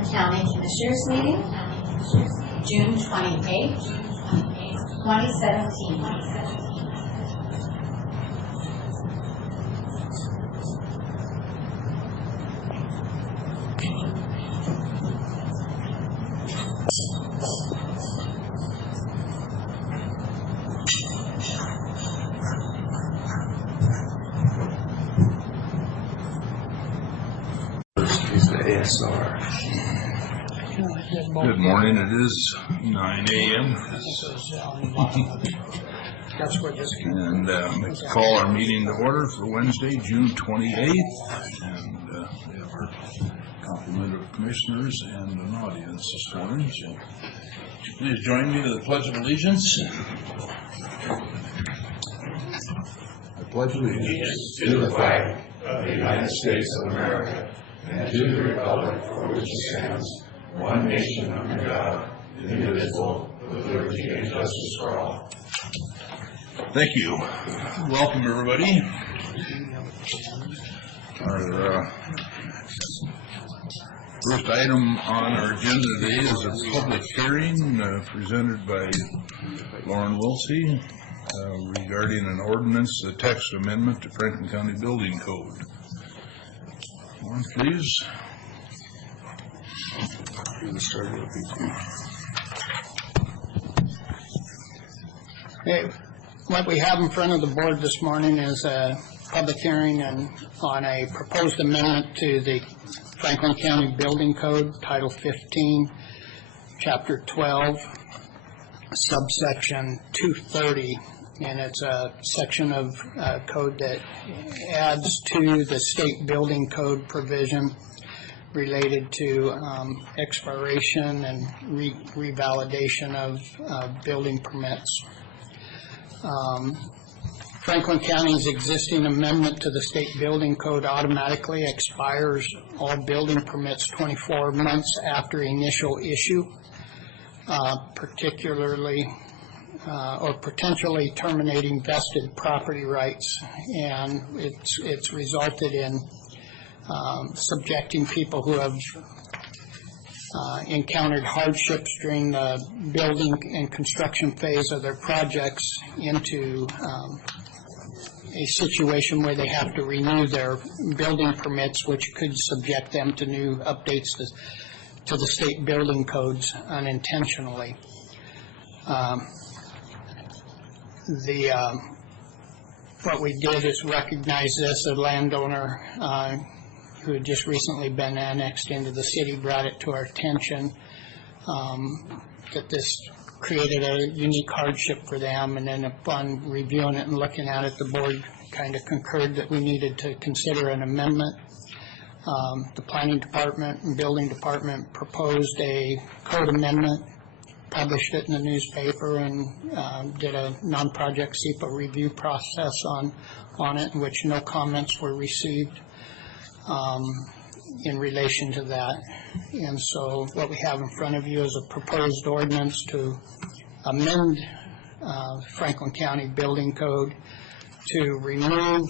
Franklin County Commissioners meeting, June 28, 2017. Good morning. It is 9 a.m. and let's call our meeting to order for Wednesday, June 28th. And we have our complement of commissioners and an audience this morning. So please join me to the Pledge of Allegiance. I pledge allegiance to the flag of the United States of America and to the republic for which it stands, one nation under God, indivisible, with liberty and justice for all. Thank you. Welcome, everybody. Our first item on our agenda today is a public hearing presented by Lauren Wilsey regarding an ordinance, the text amendment to Franklin County Building Code. Lauren, please. Okay. What we have in front of the board this morning is a public hearing on a proposed amendment to the Franklin County Building Code, Title 15, Chapter 12, subsection 230. And it's a section of code that adds to the state building code provision related to expiration and revalidation of building permits. Franklin County's existing amendment to the state building code automatically expires all building permits 24 months after initial issue, particularly or potentially terminating vested property rights, and it's resulted in subjecting people who have encountered hardships during the building and construction phase of their projects into a situation where they have to renew their building permits, which could subject them to new updates to the state building codes unintentionally. What we did is recognize this. A landowner who had just recently been annexed into the city brought it to our attention that this created a unique hardship for them, and then upon reviewing it and looking at it, the board kind of concurred that we needed to consider an amendment. The planning department and building department proposed a code amendment, published it in the newspaper, and did a non-project SEPA review process on it, in which no comments were received in relation to that. And so what we have in front of you is a proposed ordinance to amend Franklin County Building Code to remove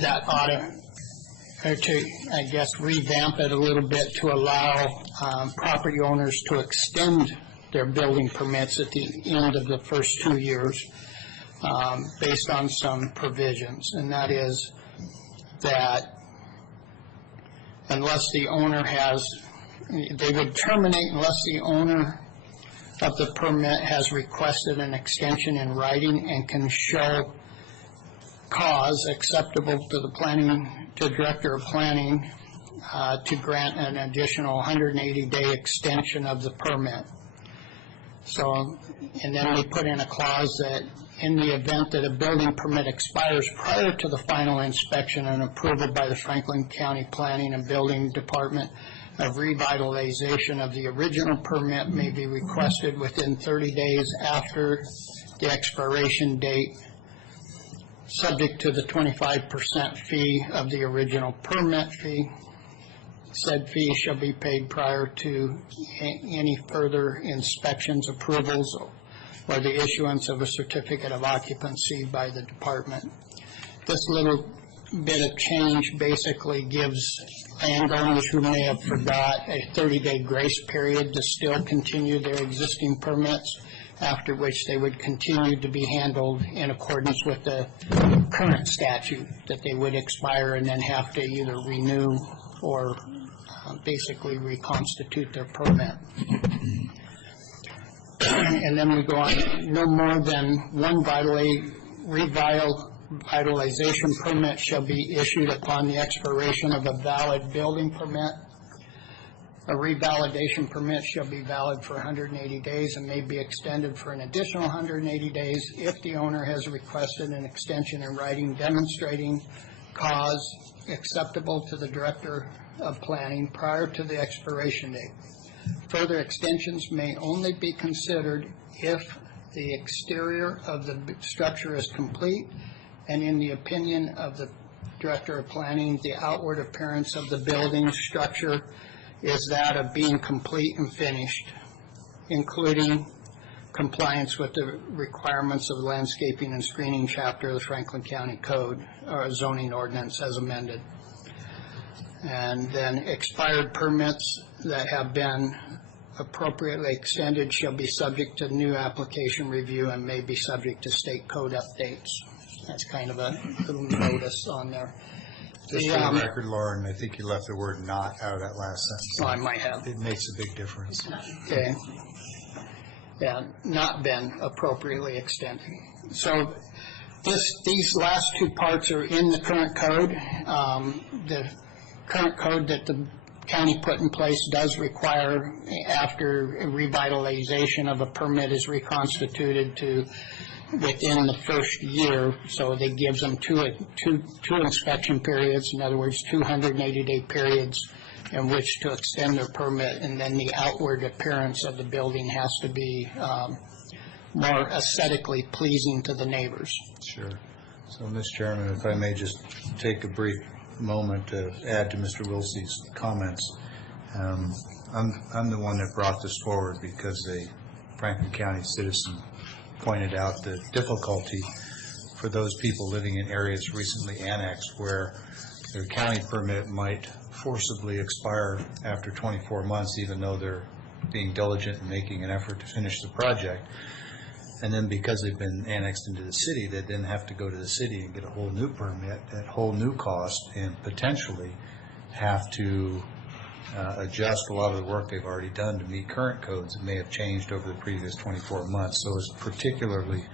that audit, or to, I guess, revamp it a little bit to allow property owners to extend their building permits at the end of the first 2 years based on some provisions. And that is that unless the owner they would terminate unless the owner of the permit has requested an extension in writing and can show cause acceptable to the director of planning to grant an additional 180-day extension of the permit. So, and then we put in a clause that in the event that a building permit expires prior to the final inspection and approval by the Franklin County Planning and Building Department, a revitalization of the original permit may be requested within 30 days after the expiration date, subject to the 25% fee of the original permit fee. Said fee shall be paid prior to any further inspections, approvals, or the issuance of a certificate of occupancy by the department. This little bit of change basically gives landowners who may have forgot a 30-day grace period to still continue their existing permits, after which they would continue to be handled in accordance with the current statute, that they would expire and then have to either renew or basically reconstitute their permit. And then we go on, no more than one revitalization permit shall be issued upon the expiration of a valid building permit. A revalidation permit shall be valid for 180 days and may be extended for an additional 180 days if the owner has requested an extension in writing demonstrating cause acceptable to the Director of Planning prior to the expiration date. Further extensions may only be considered if the exterior of the structure is complete and, in the opinion of the Director of Planning, the outward appearance of the building structure is that of being complete and finished, including compliance with the requirements of the landscaping and screening chapter of the Franklin County Code or zoning ordinance as amended. And then expired permits that have been appropriately extended shall be subject to new application review and may be subject to state code updates. That's kind of a little notice on there. Just for the record, Lauren, I think you left the word "not" out of that last sentence. Well, I might have. It makes a big difference. Okay. Yeah, not been appropriately extended. So these last two parts are in the current code. The current code that the county put in place does require, after revitalization of a permit is reconstituted, to within the first year, so it gives them two inspection periods, in other words, 280-day periods in which to extend their permit, and then the outward appearance of the building has to be more aesthetically pleasing to the neighbors. Sure. So, Mr. Chairman, if I may just take a brief moment to add to Mr. Wilsey's comments. I'm the one that brought this forward because a Franklin County citizen pointed out the difficulty for those people living in areas recently annexed where their county permit might forcibly expire after 24 months, even though they're being diligent and making an effort to finish the project. And then because they've been annexed into the city, they then have to go to the city and get a whole new permit at whole new cost, and potentially have to adjust a lot of the work they've already done to meet current codes that may have changed over the previous 24 months. So it's particularly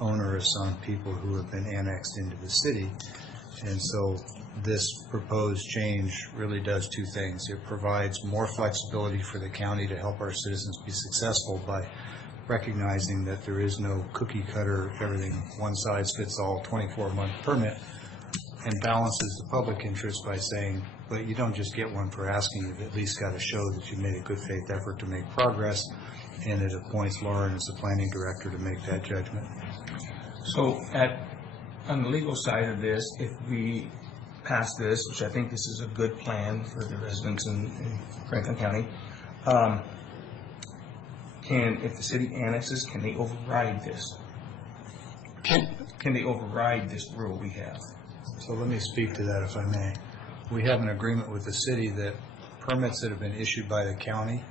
onerous on people who have been annexed into the city. And so this proposed change really does two things. It provides more flexibility for the county to help our citizens be successful by recognizing that there is no cookie cutter, everything one size fits all 24-month permit, and balances the public interest by saying, but you don't just get one for asking, you've at least got to show that you made a good faith effort to make progress, and it appoints Lauren as the planning director to make that judgment. So on the legal side of this, if we pass this, which I think this is a good plan for the residents in Franklin County, if the city annexes, can they override this? Can they override this rule we have? So let me speak to that, if I may. We have an agreement with the city that permits that have been issued by the county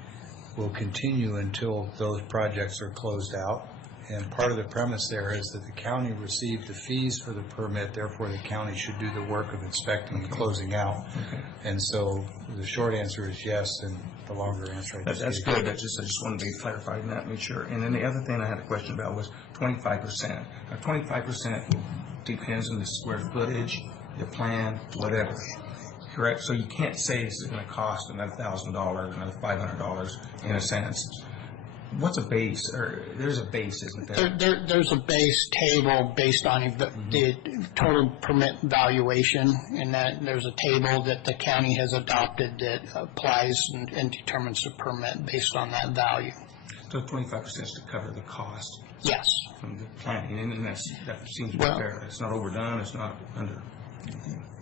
will continue until those projects are closed out. And part of the premise there is that the county received the fees for the permit, therefore the county should do the work of inspecting and closing out. Okay. And so the short answer is yes, and the longer answer I That's good. I just wanted to be clarified in that, make sure. And then the other thing I had a question about was 25%. Now 25% depends on the square footage, the plan, whatever. Correct? So you can't say this is going to cost another $1,000, another $500 in a sense. What's a base? Or there's a base, isn't there? There's a base table based on the total permit valuation, and that there's a table that the county has adopted that applies and determines the permit based on that value. So 25% is to cover the cost. Yes. From the planning, and that seems to be fair. It's not overdone. It's not under.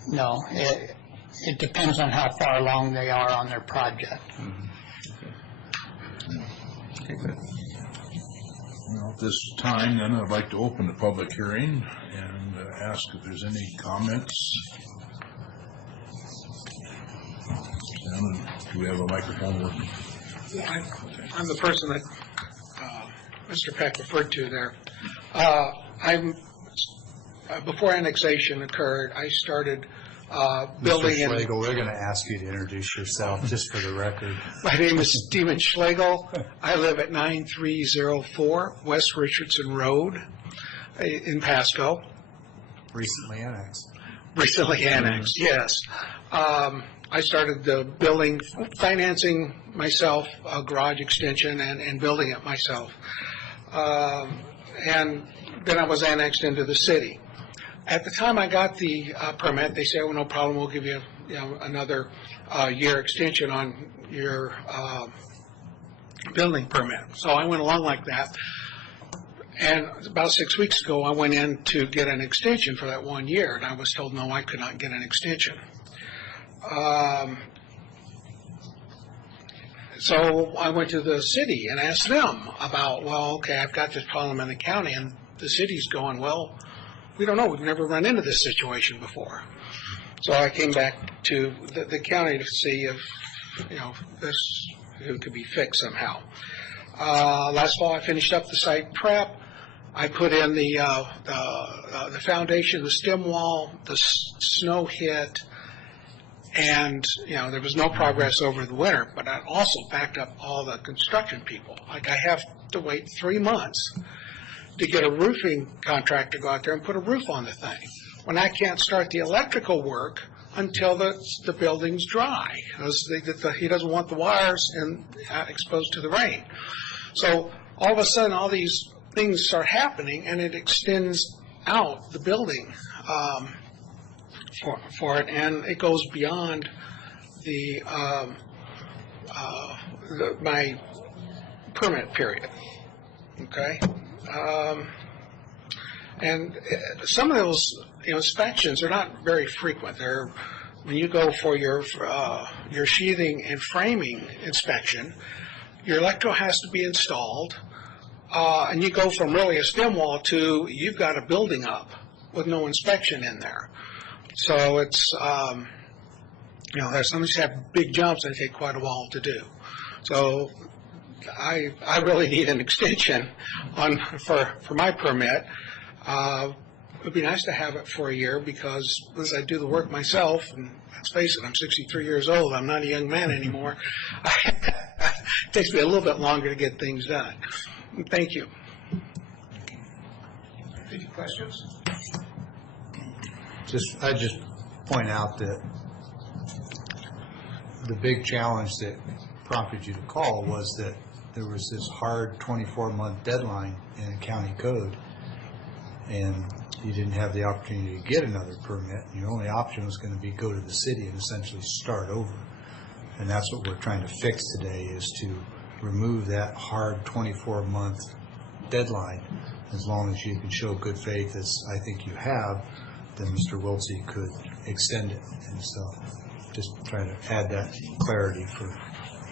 No, it depends on how far along they are on their project. Mm-hmm. Okay, good. Well, at this time, then, I'd like to open the public hearing and ask if there's any comments. Shannon, do we have a microphone working? I'm the person that Mr. Peck referred to there. Before annexation occurred, I started building Mr. in... Schlegel, we're going to ask you to introduce yourself, just for the record. My name is Stephen Schlegel. I live at 9304 West Richardson Road in Pasco. Recently annexed. Recently annexed, yes. I started the building, financing myself a garage extension and building it myself. And then I was annexed into the city. At the time I got the permit, they said, well, no problem, we'll give you, another year extension on your building permit. So I went along like that. And about 6 weeks ago, I went in to get an extension for that 1 year, and I was told, no, I could not get an extension. So I went to the city and asked them about, well, okay, I've got this problem in the county, and the city's going, well, we don't know. We've never run into this situation before. So I came back to the county to see if, this could be fixed somehow. Last fall, I finished up the site prep. I put in the foundation, the stem wall, the snow hit, and, there was no progress over the winter, but I also backed up all the construction people. Like, I have to wait 3 months to get a roofing contractor to go out there and put a roof on the thing, when I can't start the electrical work until the building's dry. He doesn't want the wires exposed to the rain. So all of a sudden, all these things start happening, and it extends out the building for it, and it goes beyond my permit period. Okay, and some of those inspections are not very frequent. They're when you go for your sheathing and framing inspection, your electro has to be installed, and you go from really a stem wall to you've got a building up with no inspection in there. So it's, there's some things have big jumps that take quite a while to do. So I really need an extension for my permit. It would be nice to have it for a year because as I do the work myself, and let's face it, I'm 63 years old, I'm not a young man anymore, it takes me a little bit longer to get things done. Thank you. Any questions? I just point out that the big challenge that prompted you to call was that there was this hard 24-month deadline in the county code, and you didn't have the opportunity to get another permit. Your only option was going to be go to the city and essentially start over. And that's what we're trying to fix today, is to remove that hard 24-month deadline. As long as you can show good faith, as I think you have, then Mr. Wiltsey could extend it. And so just trying to add that clarity for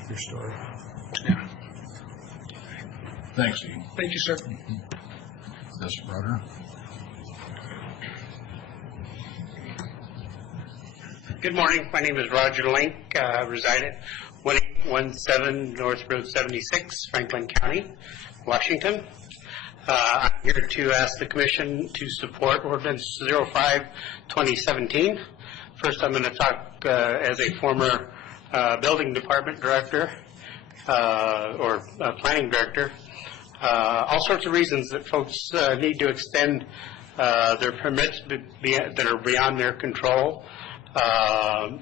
your story. Yeah. Thanks, Steve. Thank you, sir. Yes, brother. Good morning. My name is Roger Link. I reside at 1817 North Road 76, Franklin County, Washington. I'm here to ask the Commission to support Ordinance 05-2017. First, I'm going to talk as a former Building Department Director or Planning Director. All sorts of reasons that folks need to extend their permits that are beyond their control.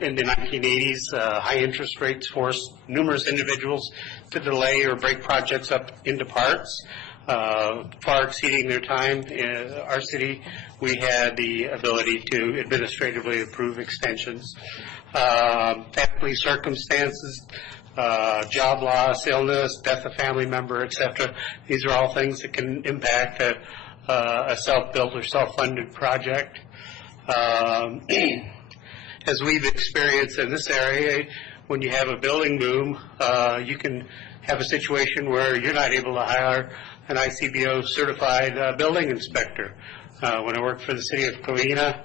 In the 1980s, high interest rates forced numerous individuals to delay or break projects up into parts, far exceeding their time. In our city, we had the ability to administratively approve extensions. Family circumstances, job loss, illness, death of family member, etc. These are all things that can impact a self-built or self-funded project. As we've experienced in this area, when you have a building boom, you can have a situation where you're not able to hire an ICBO certified building inspector. When I worked for the city of Covina,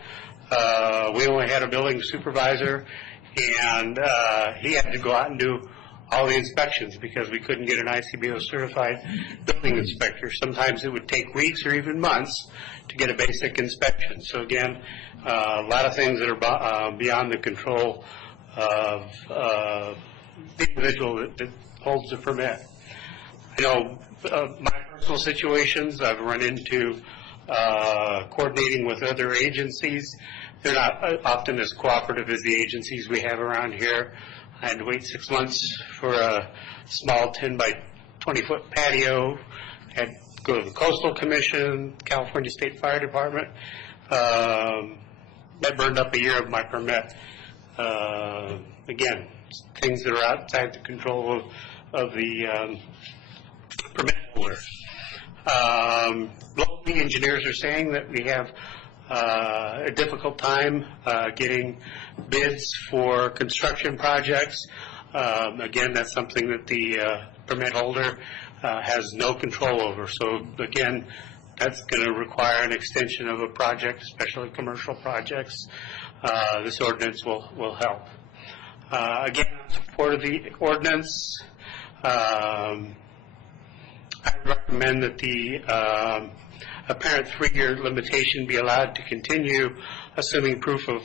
we only had a building supervisor, and he had to go out and do all the inspections because we couldn't get an ICBO certified building inspector. Sometimes it would take weeks or even months to get a basic inspection. So again, a lot of things that are beyond the control of the individual that holds the permit. I know my personal situations, I've run into coordinating with other agencies. They're not often as cooperative as the agencies we have around here. I had to wait 6 months for a small 10 by 20 foot patio. I had to go to the Coastal Commission, California State Fire Department. That burned up a year of my permit. Again, things that are outside the control of the permit holder. Local engineers are saying that we have a difficult time getting bids for construction projects. Again, that's something that the permit holder has no control over. So again, that's going to require an extension of a project, especially commercial projects. This ordinance will help. Again, in support of the ordinance, I recommend that the apparent 3-year limitation be allowed to continue, assuming proof of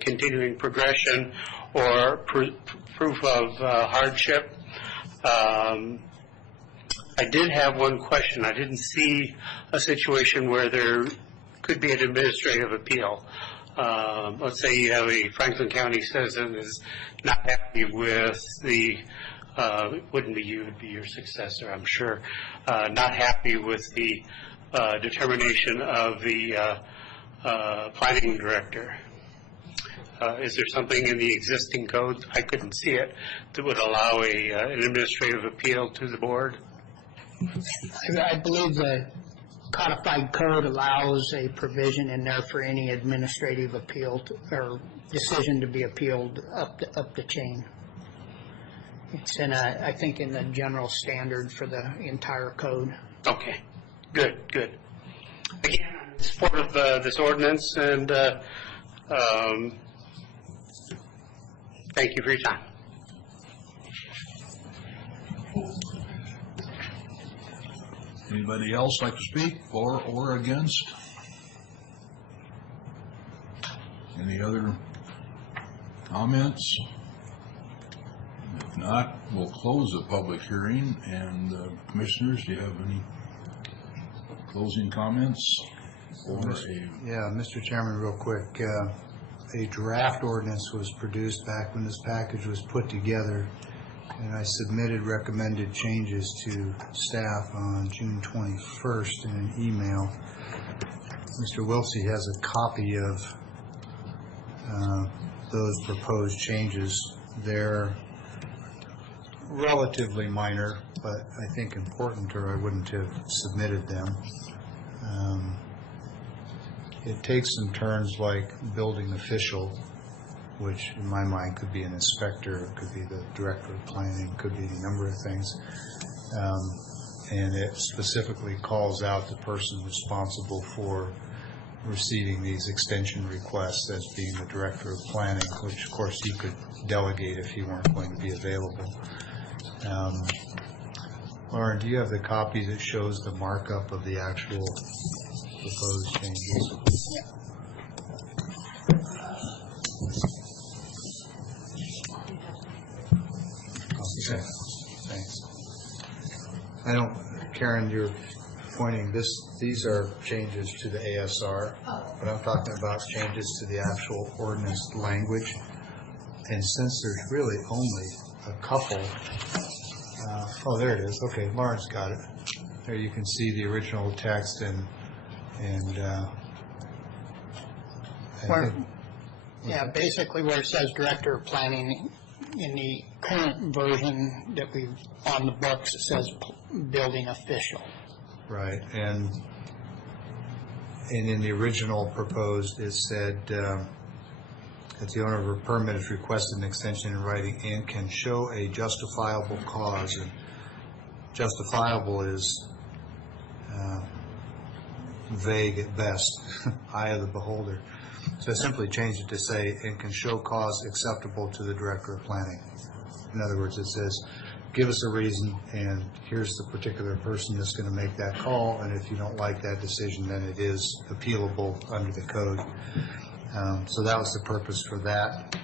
continuing progression or proof of hardship. I did have one question. I didn't see a situation where there could be an administrative appeal. Let's say you have a Franklin County citizen is not happy with the it wouldn't be you, it would be your successor, I'm sure, not happy with the determination of the planning director. Is there something in the existing code, I couldn't see it, that would allow an administrative appeal to the board? I believe the codified code allows a provision in there for any administrative appeal or decision to be appealed up the chain. It's in I think in the general standard for the entire code. Okay, good. Again, I'm in support of this ordinance, and thank you for your time. Anybody else like to speak for or against? Any other comments? If not, we'll close the public hearing. And commissioners, do you have any closing comments? Yeah, Mr. Chairman, real quick. A draft ordinance was produced back when this package was put together, and I submitted recommended changes to staff on June 21st in an email. Mr. Wiltsey has a copy of those proposed changes. They're relatively minor, but I think important, or I wouldn't have submitted them. It takes some terms like building official, which in my mind could be an inspector, it could be the director of planning, could be a number of things. And it specifically calls out the person responsible for receiving these extension requests as being the director of planning, which of course he could delegate if he weren't going to be available. Lauren, do you have the copy that shows the markup of the actual proposed changes? Okay, thanks. I don't, Karen, you're pointing these are changes to the ASR, but I'm talking about changes to the actual ordinance language. And since there's really only a couple, oh, there it is. Okay, Lauren's got it. There you can see the original text and yeah, basically where it says director of planning, in the current version that we've on the books, it says building official. Right, and in the original proposed, it said that the owner of a permit has requested an extension in writing and can show a justifiable cause. And justifiable is vague at best, eye of the beholder. So I simply changed it to say, and can show cause acceptable to the Director of Planning. In other words, it says, give us a reason, and here's the particular person that's going to make that call, and if you don't like that decision, then it is appealable under the code. So that was the purpose for that.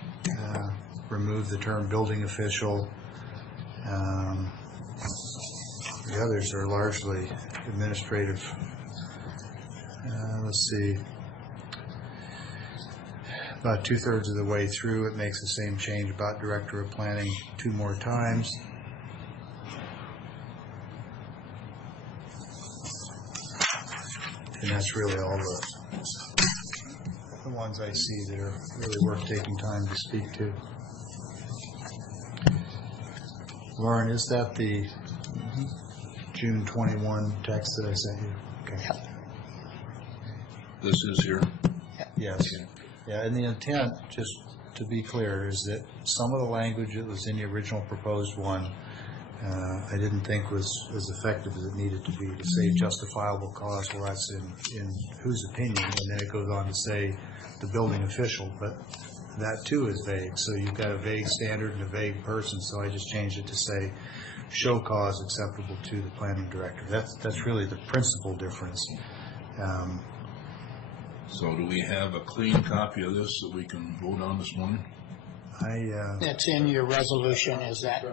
Remove the term building official. The others are largely administrative. Let's see. About 2/3 of the way through, it makes the same change about Director of Planning 2 more times. And that's really all the ones I see that are really worth taking time to speak to. Lauren, is that the June 21 text that I sent you? Okay. This is here. Yes. Yeah, and the intent, just to be clear, is that some of the language that was in the original proposed one, I didn't think was as effective as it needed to be. To say justifiable cause, well, that's in whose opinion, and then it goes on to say the building official, but that too is vague. So you've got a vague standard and a vague person, so I just changed it to say show cause acceptable to the planning director. That's really the principal difference. So do we have a clean copy of this that we can vote on this morning? That's in your resolution, is that?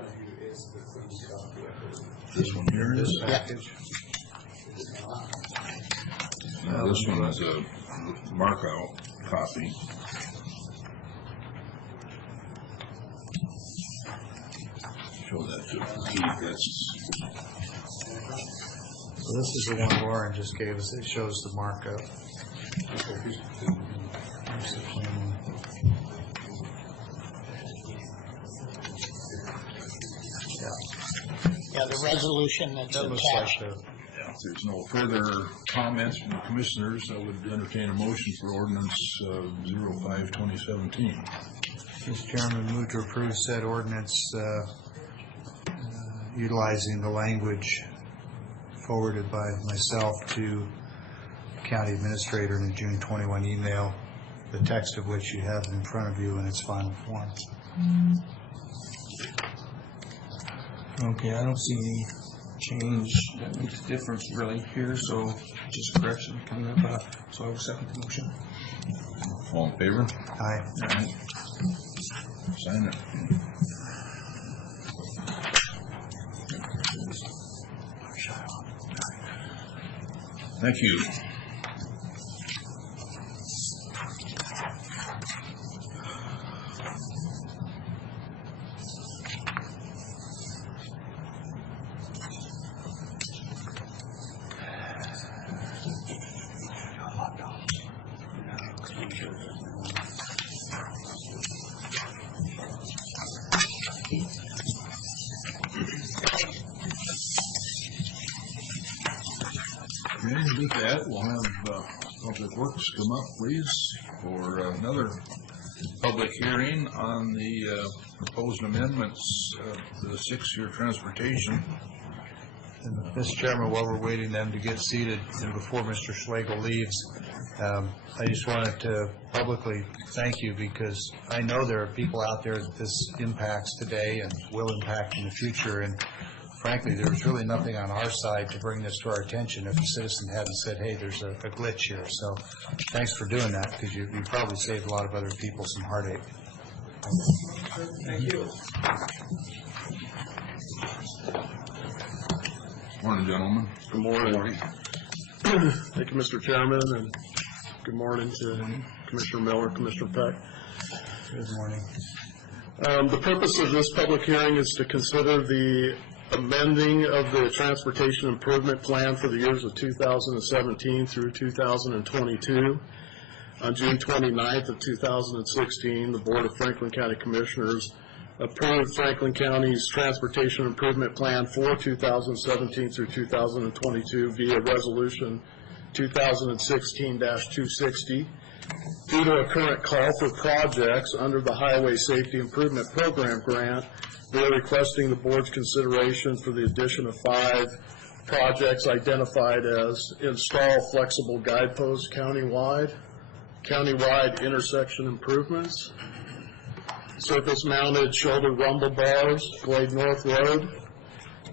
This one here is? Package. Now, this one is a mark-out copy. Show that to Keith. That's. So this is the one Lauren just gave us. It shows the markup. Yeah, the resolution that's That looks like attached. If there's no further comments from the commissioners, I would entertain a motion for ordinance 05-2017. Mr. Chairman, move to approve said ordinance utilizing the language forwarded by myself to County Administrator in a June 21 email, the text of which you have in front of you in its final form. Okay, I don't see any change that makes a difference really here, so just correction coming up. So I will second the motion. All in favor? Aye. Sign it. Thank you. Okay, with that, we'll have Public Works come up, please, for another public hearing on the proposed amendments to the 6-year transportation. And Mr. Chairman, while we're waiting them to get seated and before Mr. Schlegel leaves, I just wanted to publicly thank you because I know there are people out there that this impacts today and will impact in the future. And frankly, there's really nothing on our side to bring this to our attention if a citizen hadn't said, hey, there's a glitch here. So thanks for doing that because you probably saved a lot of other people some heartache. Thank you. Morning, gentlemen. Good morning. Thank you, Mr. Chairman, and good morning to Commissioner Miller, Commissioner Peck. Good morning. The purpose of this public hearing is to consider the amending of the transportation improvement plan for the years of 2017 through 2022. On June 29th of 2016, the Board of Franklin County Commissioners approved Franklin County's transportation improvement plan for 2017 through 2022 via resolution 2016-260. Due to a current call for projects under the Highway Safety Improvement Program grant, we are requesting the board's consideration for the addition of 5 projects identified as install flexible guideposts countywide intersection improvements, surface-mounted shoulder rumble bars, Glade North Road,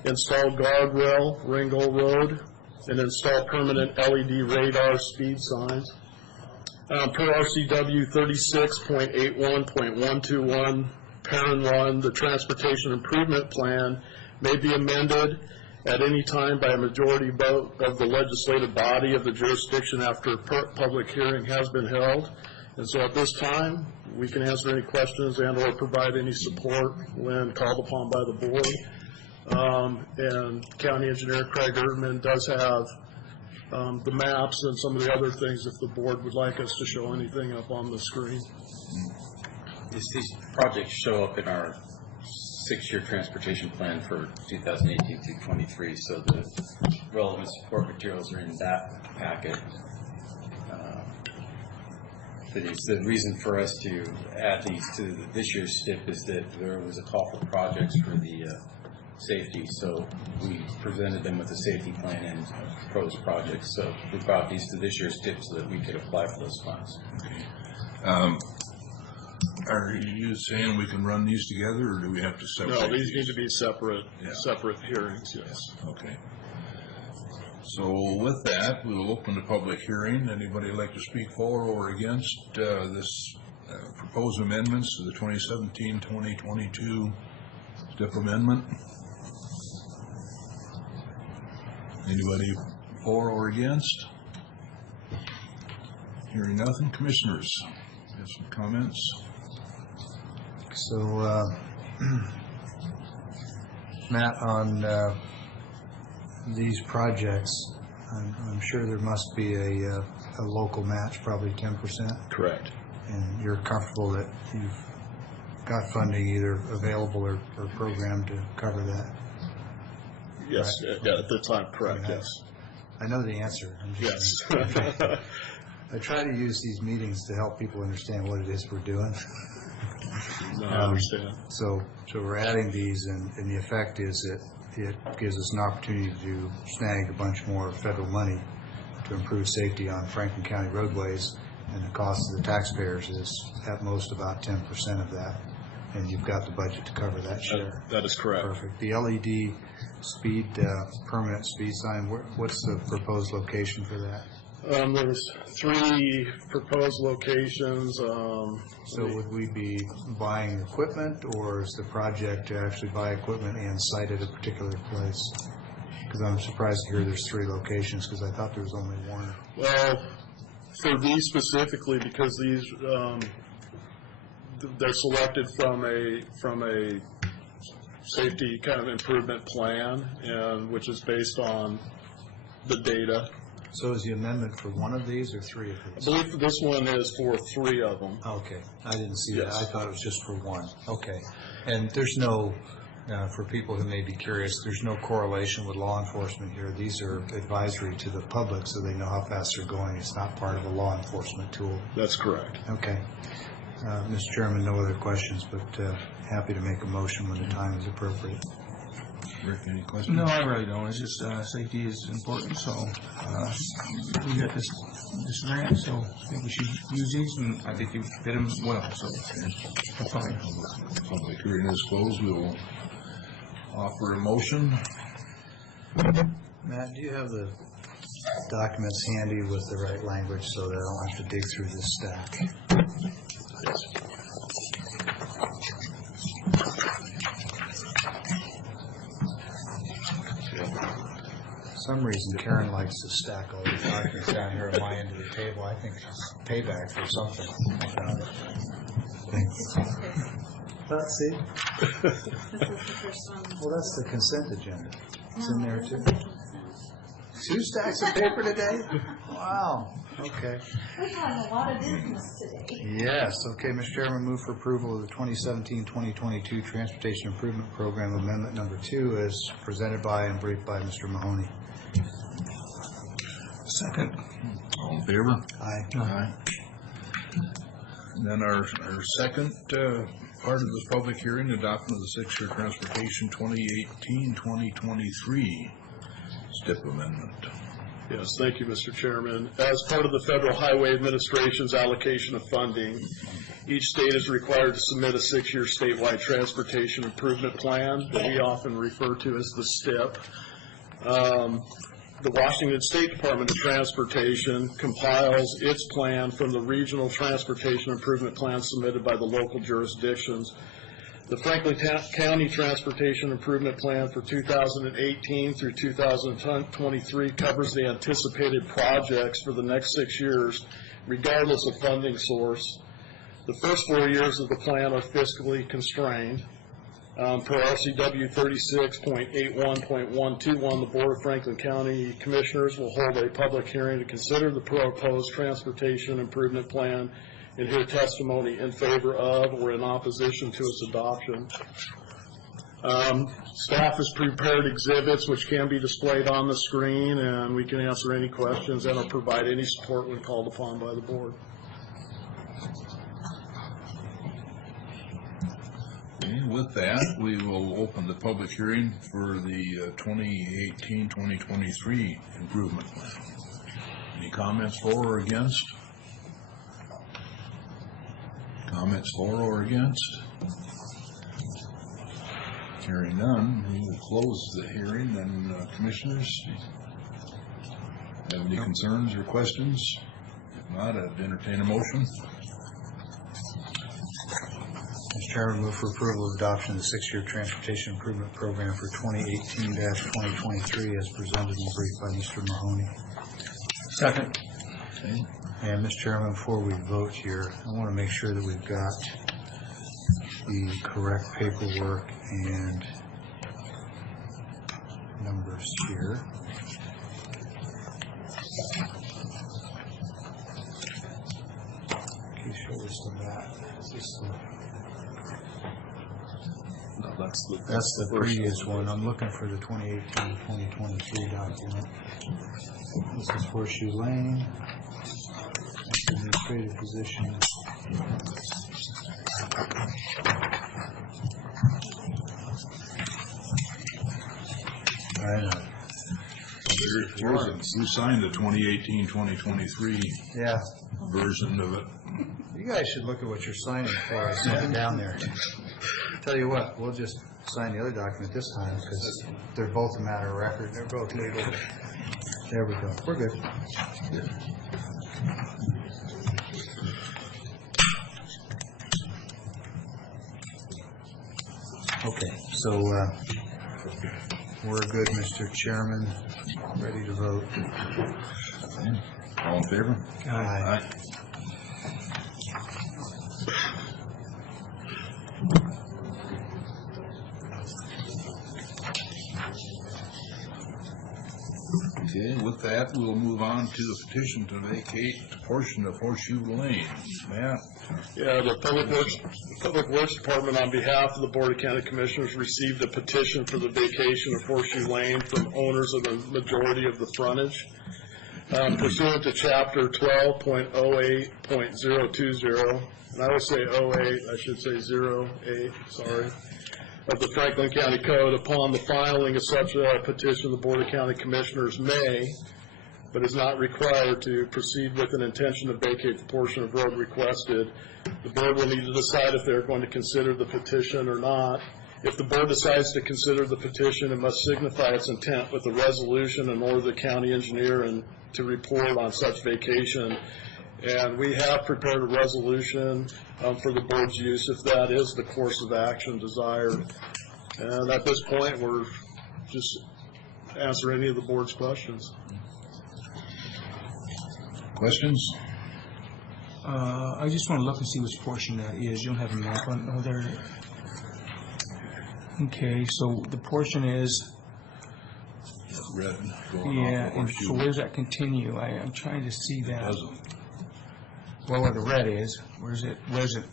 install guardrail, Ringgold Road, and install permanent LED radar speed signs. Per RCW 36.81.121, Parent 1, the Transportation Improvement Plan may be amended at any time by a majority vote of the legislative body of the jurisdiction after a public hearing has been held. And so at this time, we can answer any questions and or provide any support when called upon by the board. And County Engineer Craig Erdman does have the maps and some of the other things if the board would like us to show anything up on the screen. These projects show up in our 6-year transportation plan for 2018 through 23, so the relevant support materials are in that packet. The reason for us to add these to this year's STIP is that there was a call for projects for the safety, so we presented them with a safety plan and proposed projects. So we brought these to this year's STIP so that we could apply for those funds. Are you saying we can run these together, or do we have to separate? No, these need to be separate hearings, yes. Okay. So with that, we'll open the public hearing. Anybody like to speak for or against this proposed amendments to the 2017-2022 STIP amendment? Anybody for or against? Hearing nothing. Commissioners, have some comments? So, Matt, on these projects, I'm sure there must be a local match, probably 10%. Correct. And you're comfortable that you've got funding either available or programmed to cover that? Yes, right? Yeah, at the time, correct, yes. I know the answer. I'm just Yes. I try to use these meetings to help people understand what it is we're doing. No, I understand. So we're adding these, and the effect is that it gives us an opportunity to snag a bunch more federal money to improve safety on Franklin County roadways, and the cost to the taxpayers is at most about 10% of that, and you've got the budget to cover that share. That is correct. Perfect. The LED speed, permanent speed sign, what's the proposed location for that? There's 3 proposed locations. So would we be buying equipment, or is the project to actually buy equipment and site at a particular place? Because I'm surprised to hear there's 3 locations, because I thought there was only 1. Well, for these specifically, because these, they're selected from a safety kind of improvement plan, and which is based on the data. So is the amendment for 1 of these or 3 of I these? believe this one is for 3 of them. Okay, I didn't see Yes. that. I thought it was just for 1. Okay. And there's no, for people who may be curious, there's no correlation with law enforcement here. These are advisory to the public so they know how fast they're going. It's not part of a law enforcement tool. That's correct. Okay. Mr. Chairman, no other questions, but happy to make a motion when the time is appropriate. Rick, any questions? No, I really don't. It's just safety is important, so we got this grant, so I think we should use these, and I think you fit them well, so that's fine. Public hearing is closed. We will offer a motion. Matt, do you have the documents handy with the right language so that I don't have to dig through this stack? Yes. For some reason, Karen likes to stack all these documents down here at my end of the table. I think it's payback for something. I found it. Thanks. See? This is the first one. Well, that's the consent agenda. It's in there too. 2 stacks of paper today? Wow. Okay. We have a lot of business today. Yes. Okay, Mr. Chairman, move for approval of the 2017-2022 Transportation Improvement Program Amendment Number 2 as presented by and briefed by Mr. Mahoney. Second. All in favor? Aye. Aye. And then our second part of the public hearing, adoption of the 6-year transportation 2018-2023 STIP amendment. Yes, thank you, Mr. Chairman. As part of the Federal Highway Administration's allocation of funding, each state is required to submit a 6-year statewide transportation improvement plan that we often refer to as the STIP. The Washington State Department of Transportation compiles its plan from the regional transportation improvement plans submitted by the local jurisdictions. The Franklin County Transportation Improvement Plan for 2018 through 2023 covers the anticipated projects for the next 6 years, regardless of funding source. The first 4 years of the plan are fiscally constrained. Per RCW 36.81.121, the Board of Franklin County Commissioners will hold a public hearing to consider the proposed transportation improvement plan and hear testimony in favor of or in opposition to its adoption. Staff has prepared exhibits which can be displayed on the screen, and we can answer any questions and or provide any support when called upon by the board. Okay, with that, we will open the public hearing for the 2018-2023 improvement plan. Any comments for or against? Comments for or against? Hearing none, we will close the hearing. And commissioners, have any concerns or questions? If not, I'd entertain a motion. Mr. Chairman, move for approval of adoption of the 6-year transportation improvement program for 2018-2023 as presented and briefed by Mr. Mahoney. Second. Okay. And Mr. Chairman, before we vote here, I want to make sure that we've got the correct paperwork and numbers here. Okay, show us the map. No, that's the previous one. I'm looking for the 2018-2023 document. This is Horseshoe Lane. Administrative position. You signed the 2018-2023 version of it. You guys should look at what you're signing before I send it down there. Tell you what, we'll just sign the other document this time because they're both a matter of record. They're both legal. There we go. We're good. Okay, so we're good, Mr. Chairman. Ready to vote. Okay. All in favor? Aye. Okay, with that, we'll move on to the petition to vacate a portion of Horseshoe Lane. Matt? Yeah, the Public Works Department, on behalf of the Board of County Commissioners, received a petition for the vacation of Horseshoe Lane from owners of the majority of the frontage. Pursuant to Chapter 12.08.020, and I would say 08, I should say 08, sorry, of the Franklin County Code, upon the filing of such a petition, the Board of County Commissioners may, but is not required to, proceed with an intention to vacate the portion of road requested. The board will need to decide if they're going to consider the petition or not. If the board decides to consider the petition, it must signify its intent with a resolution and order the county engineer and to report on such vacation. And we have prepared a resolution for the board's use if that is the course of action desired. And at this point, we're just answer any of the board's questions. Questions? I just want to look and see which portion that is. You don't have a map on, oh, there. Okay, so the portion is, Red going yeah, off and Horseshoe. so where does that continue? I'm trying to see that. Doesn't. Well, where the red is, where does it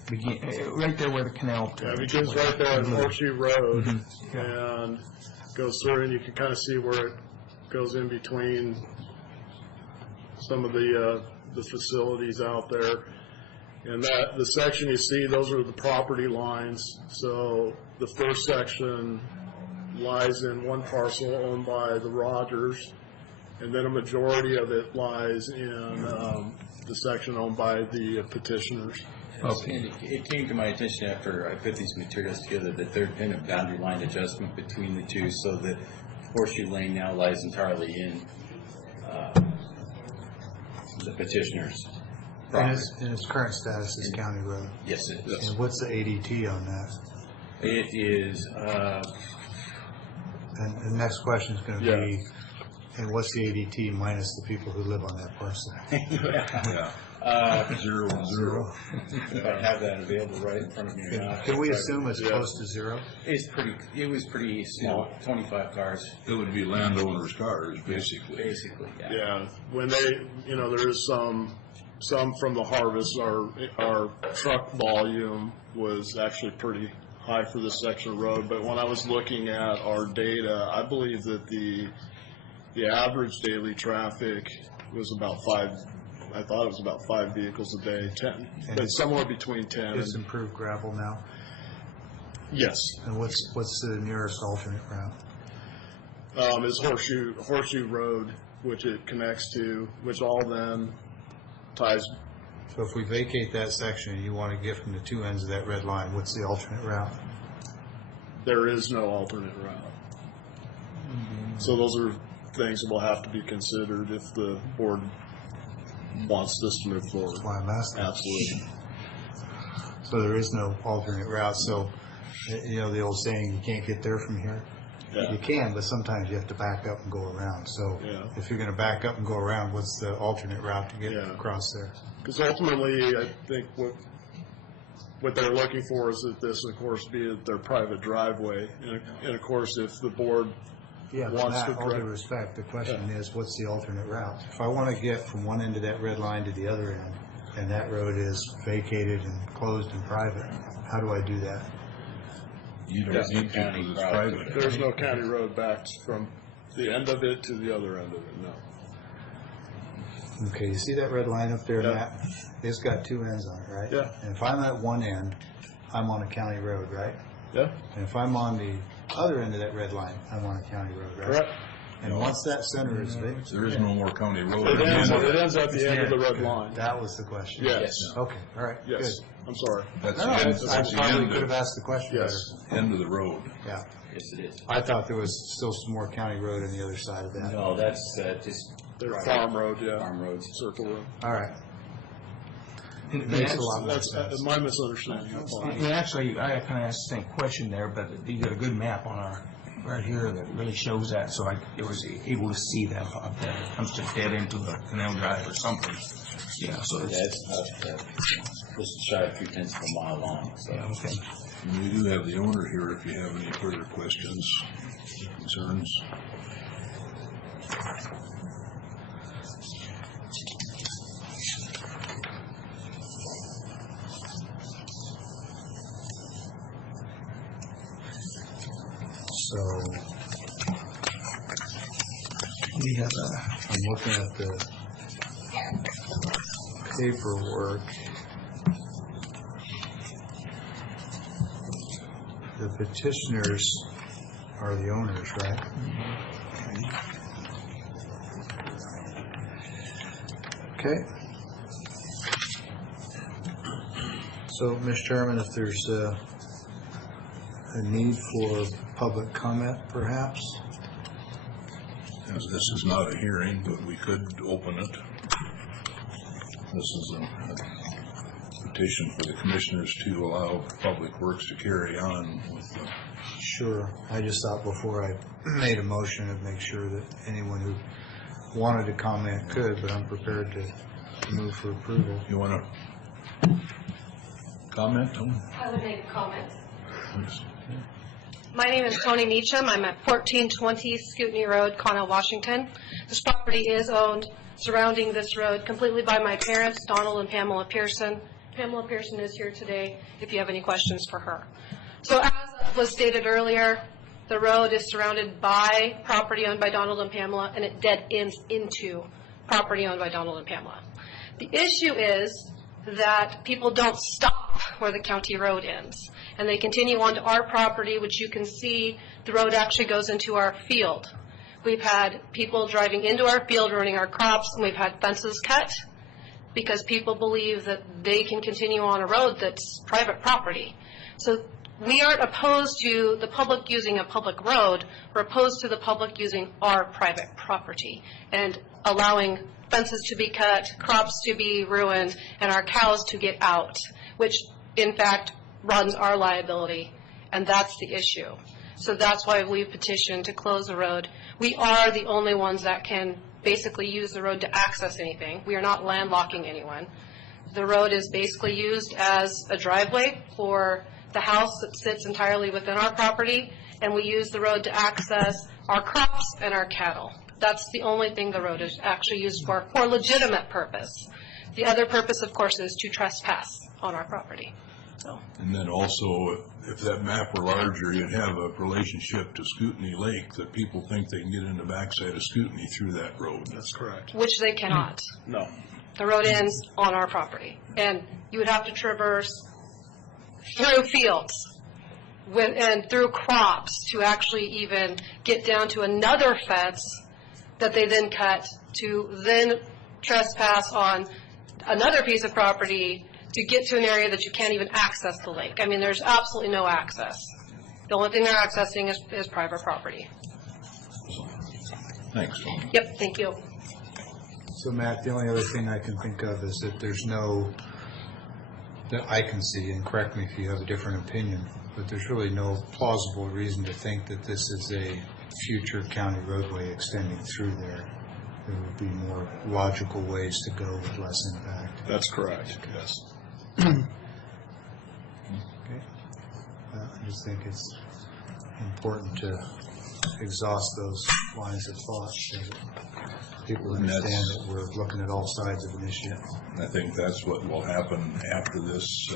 begin? Right there where the canal. Yeah, it begins right there on Horseshoe Road Yeah. and goes through, and you can kind of see where it goes in between some of the facilities out there. And that the section you see, those are the property lines. So the first section lies in one parcel owned by the Rogers, and then a majority of it lies in the section owned by the petitioners. And it came to my attention after I put these materials together that there'd been a boundary line adjustment between the two, so that Horseshoe Lane now lies entirely in the petitioner's property. And its current status is county road. Yes, it is. And what's the ADT on that? It is, And the next question is going to be, and what's the ADT minus the people who live on that parcel? Yeah. 0 and 0. If I have that available right in front of me or not. Can we assume it's close to 0? It was pretty small, 25 cars. It would be landowners' cars, basically. Basically, yeah. Yeah, when they, there is some from the harvest, our truck volume was actually pretty high for this section of road, but when I was looking at our data, I believe that the average daily traffic was about 5, I thought it was about 5 vehicles a day, 10, but somewhere between 10. It's improved gravel now? Yes. And what's the nearest alternate route? Is Horseshoe Road, which it connects to, which all then ties. So if we vacate that section and you want to get from the two ends of that red line, what's the alternate route? There is no alternate route. So those are things that will have to be considered if the board wants this to move forward. That's why I'm asking. Absolutely. So there is no alternate route. So, the old saying, you can't get there from here. Yeah. You can, but sometimes you have to back up and go around. So if you're going to back up and go around, what's the alternate route to get across there? Because ultimately, I think what they're looking for is that this, of course, be their private driveway. And of course, if the board wants to... All due respect, the question is, what's the alternate route? If I want to get from one end of that red line to the other end, and that road is vacated and closed and private, how do I do that? You don't need to, because it's private. There's no county road back from the end of it to the other end of it, no. Okay, you see that red line up there, Matt? It's got two ends on it, right? Yeah. And if I'm at one end, I'm on a county road, right? Yeah. And if I'm on the other end of that red line, I'm on a county road, right? Correct. And once that center is vacant. There is no more county road. It ends at the end of the red line. That was the question. Yes. Okay, all right, Yes. good. I'm sorry. That's No, the end, I that's the probably end could have of, asked the question better. end of the road. Yeah. Yes, it is. I thought there was still some more county road on the other side of that. No, that's just They're farm road, farm roads. circle road. All right. And Makes a lot more That's sense. my misunderstanding. I apologize. And actually, I kind of asked the same question there, but you got a good map on right here that really shows that, so I was able to see that up there. It comes to dead into the Canal Drive or something. Yeah, so it's, That's just shy of 3/10 of a mile long, so. okay. And we do have the owner here if you have any further questions, concerns. So We have I'm looking at the paperwork. The petitioners are the owners, right? Okay. So, Mr. Chairman, if there's a need for public comment, perhaps? As this is not a hearing, but we could open it. This is a petition for the commissioners to allow Public Works to carry on with the... Sure. I just thought before I made a motion to make sure that anyone who wanted to comment could, but I'm prepared to move for approval. You want to comment? I would make a comment. My name is Tony Meacham. I'm at 1420 Scootney Road, Connell, Washington. This property is owned surrounding this road completely by my parents, Donald and Pamela Pearson. Pamela Pearson is here today if you have any questions for her. So as was stated earlier, the road is surrounded by property owned by Donald and Pamela, and it dead ends into property owned by Donald and Pamela. The issue is that people don't stop where the county road ends, and they continue onto our property, which you can see the road actually goes into our field, We've had people driving into our field running our crops, and we've had fences cut because people believe that they can continue on a road that's private property. So we aren't opposed to the public using a public road. We're opposed to the public using our private property and allowing fences to be cut, crops to be ruined, and our cows to get out, which in fact runs our liability, and that's the issue. So that's why we petitioned to close the road. We are the only ones that can basically use the road to access anything. We are not landlocking anyone. The road is basically used as a driveway for the house that sits entirely within our property, and we use the road to access our crops and our cattle. That's the only thing the road is actually used for legitimate purpose. The other purpose, of course, is to trespass on our property. So. And then also, if that map were larger, you'd have a relationship to Scootney Lake that people think they can get in the backside of Scootney through that road. That's correct. Which they cannot. No. The road ends on our property, and you would have to traverse through fields and through crops to actually even get down to another fence that they then cut to then trespass on another piece of property to get to an area that you can't even access the lake. I mean, there's absolutely no access. The only thing they're accessing is private property. Thanks, Tom. Yep, thank you. So Matt, the only other thing I can think of is that there's no, that I can see, and correct me if you have a different opinion, but there's really no plausible reason to think that this is a future county roadway extending through there. There would be more logical ways to go with less impact. That's correct, yes. Okay. I just think it's important to exhaust those lines of thought so that people understand that we're looking at all sides of an issue. I think that's what will happen after this,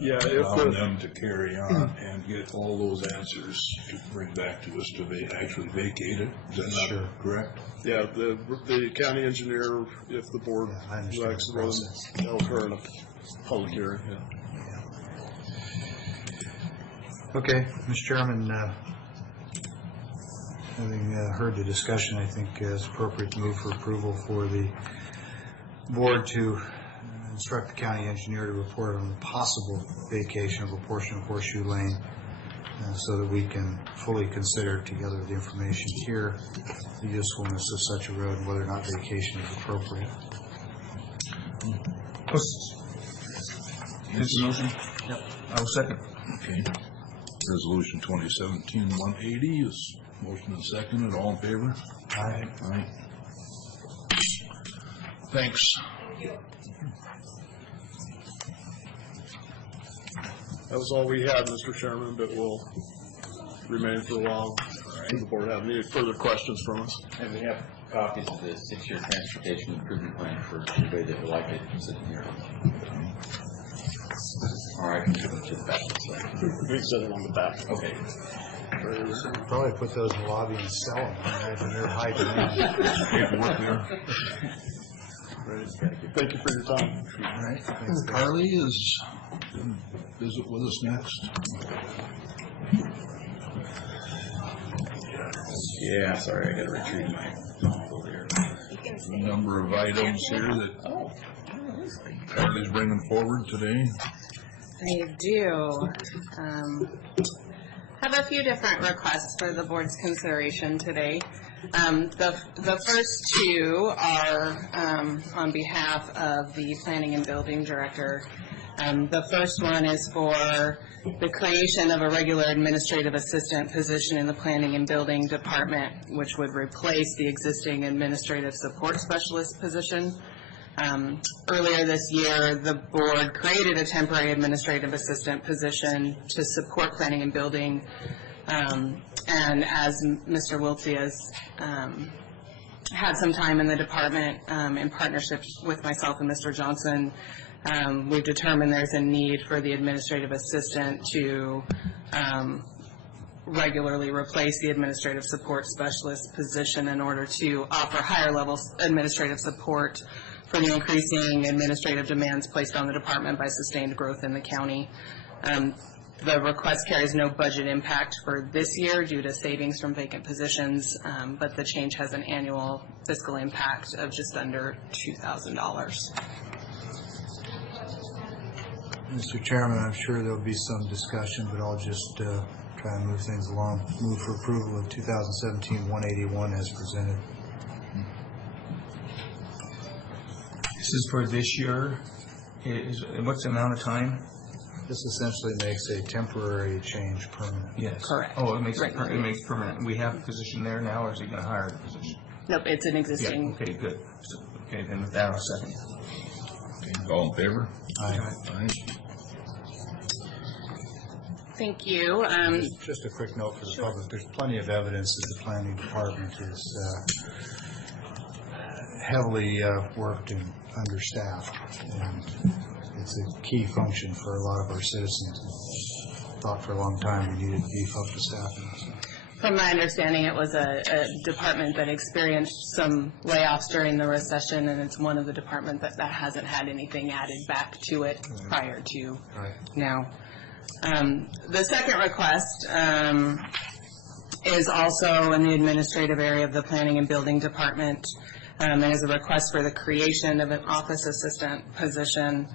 allowing them to carry on and get all those answers to bring back to us to actually vacate it. Is that not correct? Yeah, the county engineer, if the board likes to run, they'll occur in a public hearing. Okay, Mr. Chairman, having heard the discussion, I think it's appropriate to move for approval for the board to instruct the county engineer to report on the possible vacation of a portion of Horseshoe Lane so that we can fully consider, together with the information here, the usefulness of such a road and whether or not vacation is appropriate. Is the motion? Yep. I will second. Okay. Resolution 2017-180 is motion and seconded. All in favor? Aye. Aye. Thanks. That was all we had, Mr. Chairman, but we'll remain for a while. Does the board have any further questions from us? And we have copies of the 6-year transportation improvement plan for anybody that would like it sitting here. All right, I can give them to the back. We can set it on the back. Okay. Probably put those in the lobby and sell them. I imagine they're high demand. Paperwork there. Thank you for your time. All right. Carly is going to visit with us next. Yeah, sorry, I got to retrieve my over here. A number of items here that Carly's bringing forward today. I do have a few different requests for the board's consideration today. The first two are on behalf of the Planning and Building Director. The first one is for the creation of a regular administrative assistant position in the Planning and Building Department, which would replace the existing administrative support specialist position. Earlier this year, the board created a temporary administrative assistant position to support planning and building. And as Mr. Wiltsey has had some time in the department in partnership with myself and Mr. Johnson, we've determined there's a need for the administrative assistant to regularly replace the administrative support specialist position in order to offer higher level administrative support for the increasing administrative demands placed on the department by sustained growth in the county. The request carries no budget impact for this year due to savings from vacant positions, but the change has an annual fiscal impact of just under $2,000. Mr. Chairman, I'm sure there'll be some discussion, but I'll just try and move things along. Move for approval of 2017-181 as presented. This is for this year. What's the amount of time? This essentially makes a temporary change permanent. Yes. Correct. Oh, it makes Right. it makes permanent. We have a position there now, or is he going to hire the position? Nope, it's an existing. Yeah. Okay, good. So, okay, then with that, I'll second. Okay, all in favor? Aye. Aye. Thank you. Just a quick note for the public. There's plenty of evidence that the planning department is heavily worked and understaffed. And it's a key function for a lot of our citizens. Thought for a long time we needed to beef up the staffing. From my understanding, it was a department that experienced some layoffs during the recession, and it's one of the departments that hasn't had anything added back to it prior to now. The second request is also in the administrative area of the Planning and Building Department, and is a request for the creation of an office assistant position.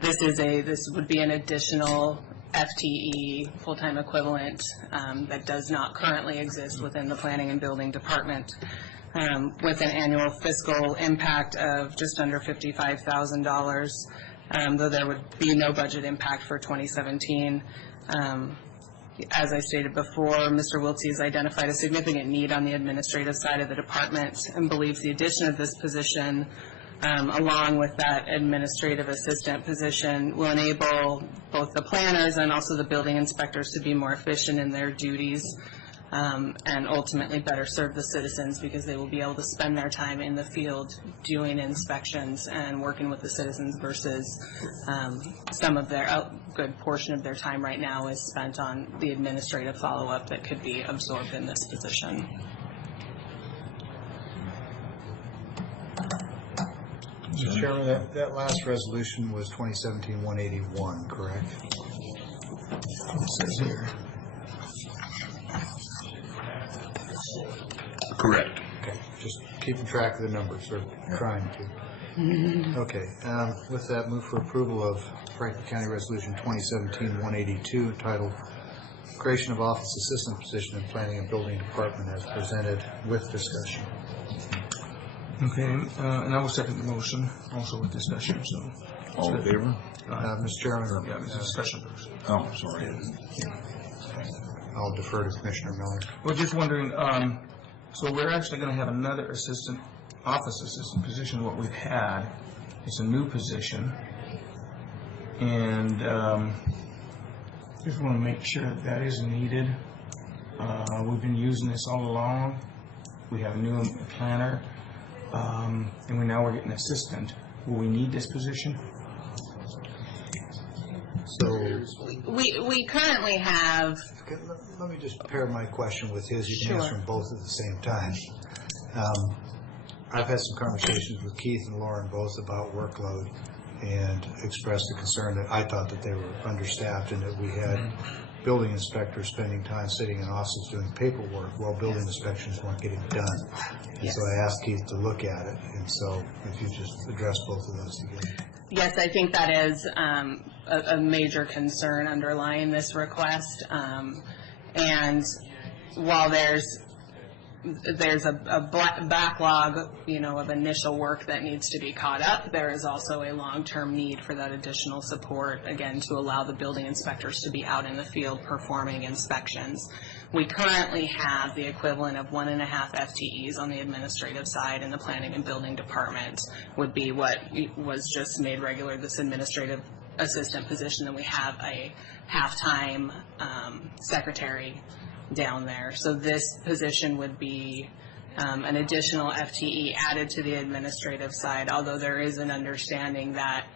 This would be an additional FTE, full-time equivalent, that does not currently exist within the Planning and Building Department, with an annual fiscal impact of just under $55,000. Though there would be no budget impact for 2017. As I stated before, Mr. Wiltsey has identified a significant need on the administrative side of the department and believes the addition of this position, along with that administrative assistant position, will enable both the planners and also the building inspectors to be more efficient in their duties, and ultimately better serve the citizens, because they will be able to spend their time in the field doing inspections and working with the citizens versus some of their, good portion of their time right now is spent on the administrative follow-up that could be absorbed in this position. Mr. Chairman, that last resolution was 2017-181, correct? It says here. Correct. Okay, just keeping track of the numbers, or trying to. Okay, with that, move for approval of Franklin County Resolution 2017-182 entitled Creation of Office Assistant Position in Planning and Building Department as presented with discussion. Okay, and I will second the motion, also with discussion, so. All in favor? Mr. Chairman, Yeah, it's discussion first. Oh, sorry. I'll defer to Commissioner Miller. We're just wondering, so we're actually going to have another office assistant position. What we've had is a new position, and just want to make sure that is needed. We've been using this all along. We have a new planner, and now we're getting an assistant. Will we need this position? So, We currently have. okay, let me just pair my question with his. You can Sure. answer them both at the same time. I've had some conversations with Keith and Lauren both about workload, and expressed a concern that I thought that they were understaffed and that we had building inspectors spending time sitting in offices doing paperwork while building inspections weren't getting done. And so I asked Keith to look at it, and so if you just address both of those together. Yes, I think that is a major concern underlying this request. And while there's a backlog, of initial work that needs to be caught up, there is also a long-term need for that additional support, again, to allow the building inspectors to be out in the field performing inspections. We currently have the equivalent of 1.5 FTEs on the administrative side, and the planning and building department would be what was just made regular, this administrative assistant position. And we have a half-time secretary down there. So this position would be an additional FTE added to the administrative side, although there is an understanding that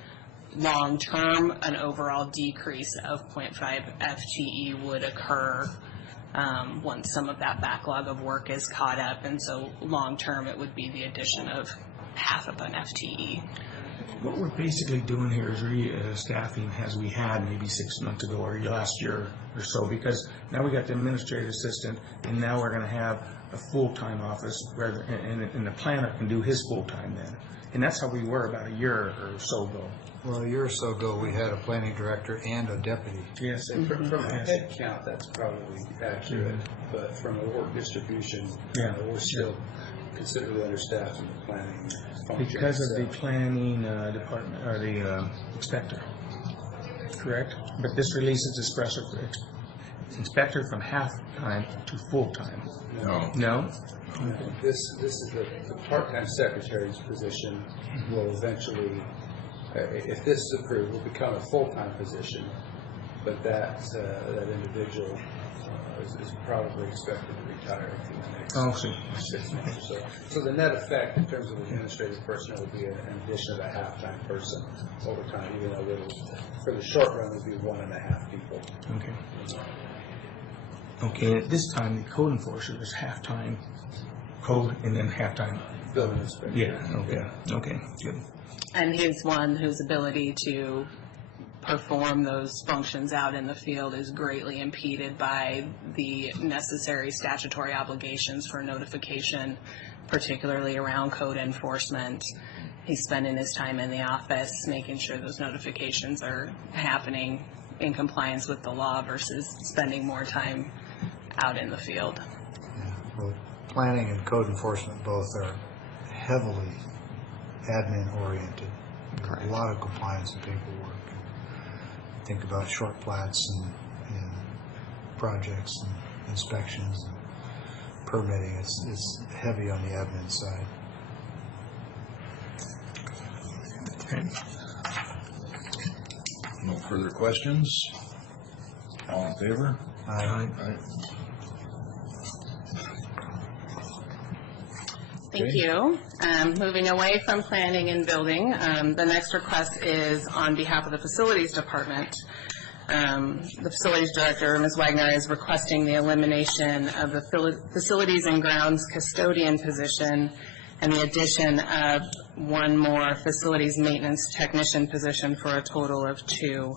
long-term, an overall decrease of 0.5 FTE would occur once some of that backlog of work is caught up. And so long-term, it would be the addition of half of an FTE. What we're basically doing here is staffing as we had maybe 6 months ago or last year or so, because now we got the administrative assistant, and now we're going to have a full-time office, and the planner can do his full-time then. And that's how we were about a year or so ago. Well, a year or so ago, we had a planning director and a deputy. Yes. And from a head count, that's probably accurate, but from a work distribution, we're still considerably understaffed in the planning function. Because of the planning department, or the inspector, correct? But this releases inspector from half-time to full-time. No. No? This is the part-time secretary's position will eventually, if this is approved, will become a full-time position, but that individual is probably expected to retire in the next 6 months or so. So the net effect in terms of administrative personnel will be an addition of a half-time person over time, even though for the short run, it will be 1.5 people. Okay. Okay, at this time, the code enforcer is half-time code and then half-time building inspector. Yeah, okay, good. And he's one whose ability to perform those functions out in the field is greatly impeded by the necessary statutory obligations for notification, particularly around code enforcement. He's spending his time in the office making sure those notifications are happening in compliance with the law versus spending more time out in the field. Yeah, well, planning and code enforcement both are heavily admin-oriented. A lot of compliance and paperwork. Think about short plats and projects and inspections and permitting. It's heavy on the admin side. Okay. No further questions? All in favor? Aye. Thank you. Moving away from planning and building, the next request is on behalf of the facilities department. The facilities director, Ms. Wagner, is requesting the elimination of the facilities and grounds custodian position and the addition of one more facilities maintenance technician position for a total of 2.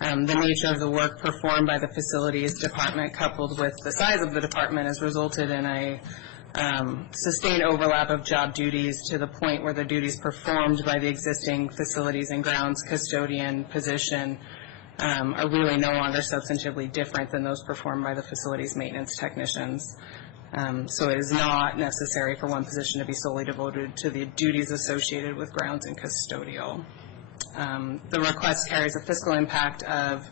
The nature of the work performed by the facilities department coupled with the size of the department has resulted in a sustained overlap of job duties to the point where the duties performed by the existing facilities and grounds custodian position are really no longer substantively different than those performed by the facilities maintenance technicians. So it is not necessary for one position to be solely devoted to the duties associated with grounds and custodial. The request carries a fiscal impact of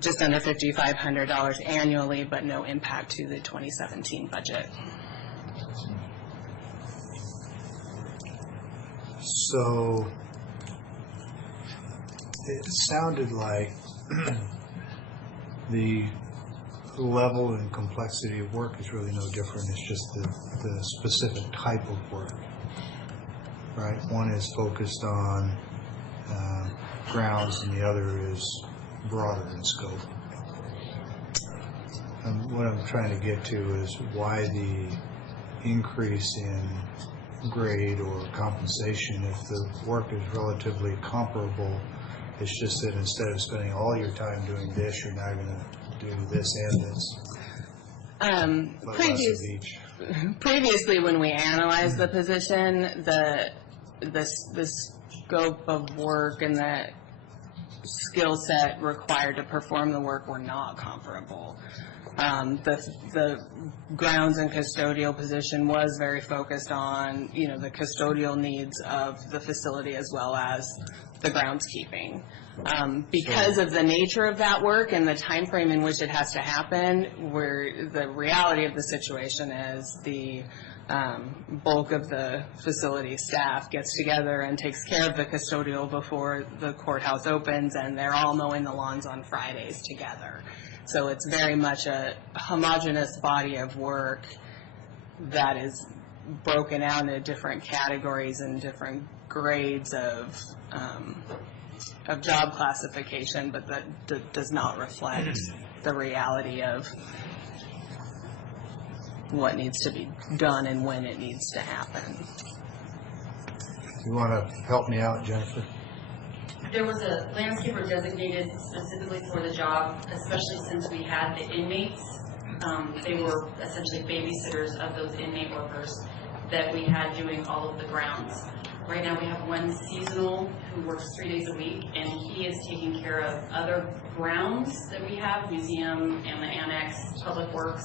just under $5,500 annually, but no impact to the 2017 budget. So it sounded like the level and complexity of work is really no different. It's just the specific type of work, right? One is focused on grounds and the other is broader in scope. And what I'm trying to get to is why the increase in grade or compensation if the work is relatively comparable. It's just that instead of spending all your time doing this, you're now going to do this and this. But less of each. Previously, when we analyzed the position, the scope of work and the skill set required to perform the work were not comparable. The grounds and custodial position was very focused on, the custodial needs of the facility as well as the groundskeeping. Because of the nature of that work and the time frame in which it has to happen, where the reality of the situation is the bulk of the facility staff gets together and takes care of the custodial before the courthouse opens, and they're all mowing the lawns on Fridays together. So it's very much a homogeneous body of work that is broken out into different categories and different grades of job classification, but that does not reflect the reality of what needs to be done and when it needs to happen. You want to help me out, Jennifer? There was a landscaper designated specifically for the job, especially since we had the inmates. They were essentially babysitters of those inmate workers that we had doing all of the grounds. Right now we have one seasonal who works 3 days a week, and he is taking care of other grounds that we have, museum and the annex, public works,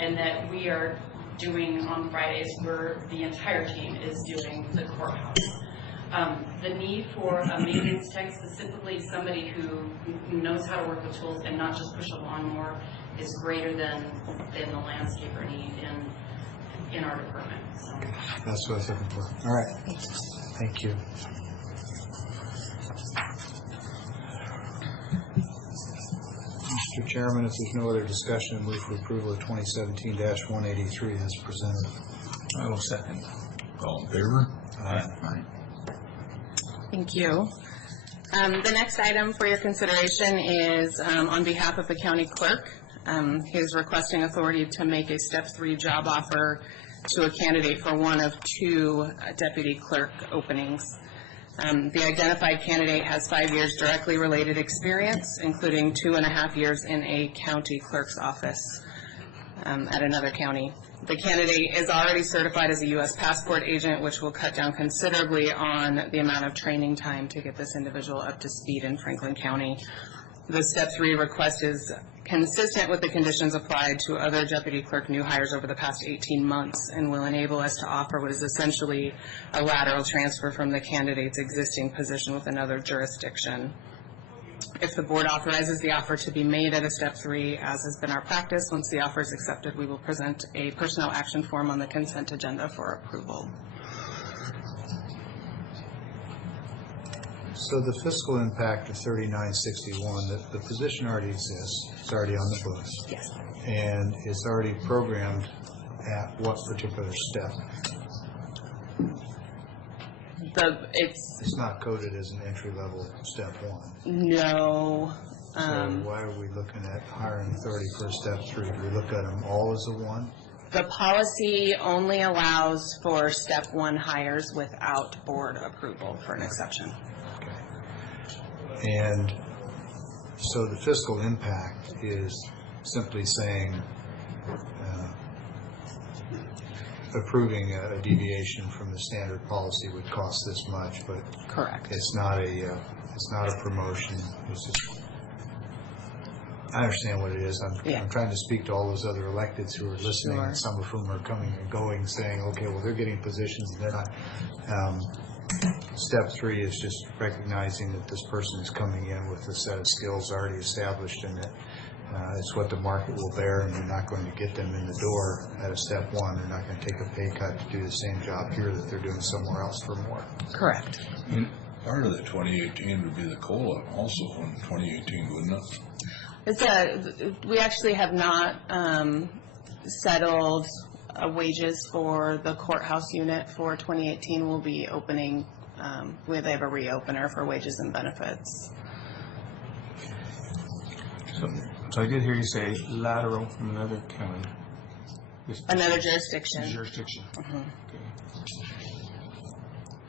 and that we are doing on Fridays where the entire team is doing the courthouse. The need for a maintenance tech, specifically somebody who knows how to work with tools and not just push a lawnmower, is greater than the landscaper need in our department. So. That's what I was looking for. All right. Thank you. Mr. Chairman, if there's no other discussion, I move for approval of 2017-183 as presented. I will second. All in favor? Aye. Thank you. The next item for your consideration is on behalf of the county clerk. He is requesting authority to make a step 3 job offer to a candidate for one of 2 deputy clerk openings. The identified candidate has 5 years directly related experience, including 2.5 years in a county clerk's office at another county. The candidate is already certified as a U.S. passport agent, which will cut down considerably on the amount of training time to get this individual up to speed in Franklin County. The step 3 request is consistent with the conditions applied to other deputy clerk new hires over the past 18 months and will enable us to offer what is essentially a lateral transfer from the candidate's existing position with another jurisdiction. If the board authorizes the offer to be made at a step 3, as has been our practice, once the offer is accepted, we will present a personnel action form on the consent agenda for approval. So the fiscal impact of 3961, the position already exists. It's already on the books. Yes. And it's already programmed at what particular step? It's not coded as an entry-level step 1. No. So why are we looking at hiring authority for step 3? Do we look at them all as a 1? The policy only allows for step 1 hires without board approval for an exception. And so the fiscal impact is simply saying approving a deviation from the standard policy would cost this much, but correct. It's not a promotion. It's just, I understand what it is. I'm trying to speak to all those other electeds who are listening, Sure. some of whom are coming and going, saying, okay, well, they're getting positions, and they're not. Step 3 is just recognizing that this person is coming in with a set of skills already established, and that it's what the market will bear, and you're not going to get them in the door at a step 1. They're not going to take a pay cut to do the same job here that they're doing somewhere else for more. Correct. And part of the 2018 would be the COLA also in 2018, wouldn't it? We actually have not settled wages for the courthouse unit for 2018. We'll be opening, they have a reopener for wages and benefits. So I did hear you say lateral from another county. Another jurisdiction. Jurisdiction. Mm-hmm. Okay.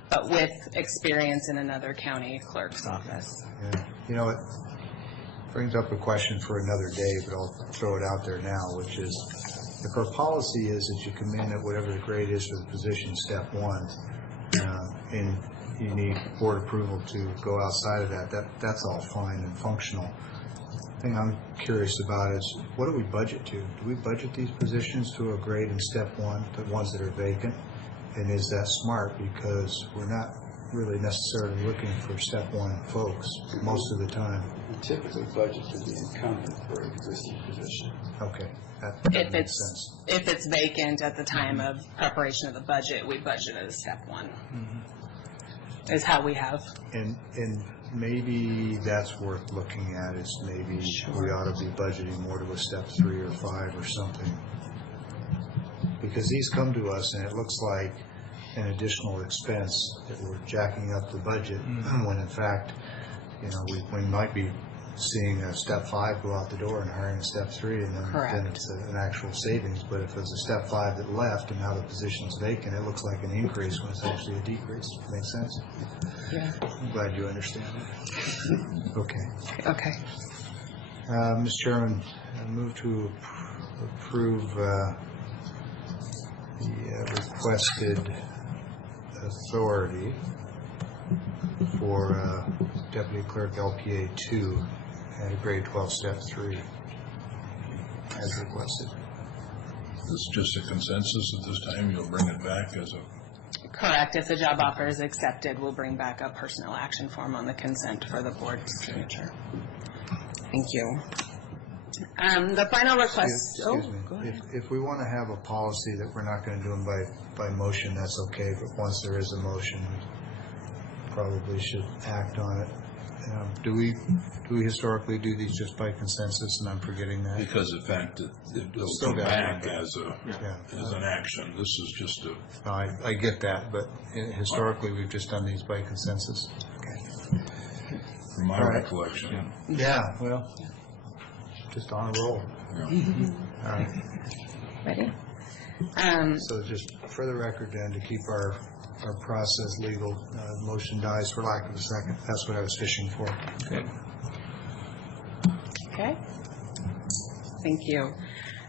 But with experience in another county clerk's office. Yeah. You know, it brings up a question for another day, but I'll throw it out there now, which is, if our policy is that you come in at whatever the grade is for the position, step 1, and you need board approval to go outside of that's all fine and functional. The thing I'm curious about is, what do we budget to? Do we budget these positions to a grade in step 1, the ones that are vacant? And is that smart? Because we're not really necessarily looking for step 1 folks most of the time. We typically budget to the incumbent for an existing position. Okay. That makes sense. If it's vacant at the time of preparation of the budget, we budget it as step 1. Mm-hmm. Is how we have. And maybe that's worth looking at, is maybe we ought to be budgeting more to a step 3 or 5 or something. Because these come to us and it looks like an additional expense that we're jacking up the budget, when in fact, you know, we might be seeing a step 5 go out the door and hiring a step 3, and then Correct. it's an actual savings. But if it's a step 5 that left and now the position's vacant, it looks like an increase when it's actually a decrease. Makes sense? Yeah. I'm glad you understand it. Okay. Okay. Mr. Chairman, I move to approve the requested authority for Deputy Clerk LPA 2 at a grade 12 step 3 as requested. This is just a consensus at this time. You'll bring it back as a, Correct. If the job offer is accepted, we'll bring back a personnel action form on the consent for the board's signature. Thank you. The final request. Excuse me. If we want to have a policy that we're not going to do them by motion, that's okay. But once there is a motion, we probably should act on it. Do we historically do these just by consensus, and I'm forgetting that? because the fact that it'll Still come got back it. as an action. This is just a, I get that, but historically, we've just done these by consensus. from my All right. recollection. Yeah, well, just on a roll. All right. Ready? So just for the record then, to keep our process legal, motion dies for lack of a second. That's what I was fishing for. Okay. Thank you.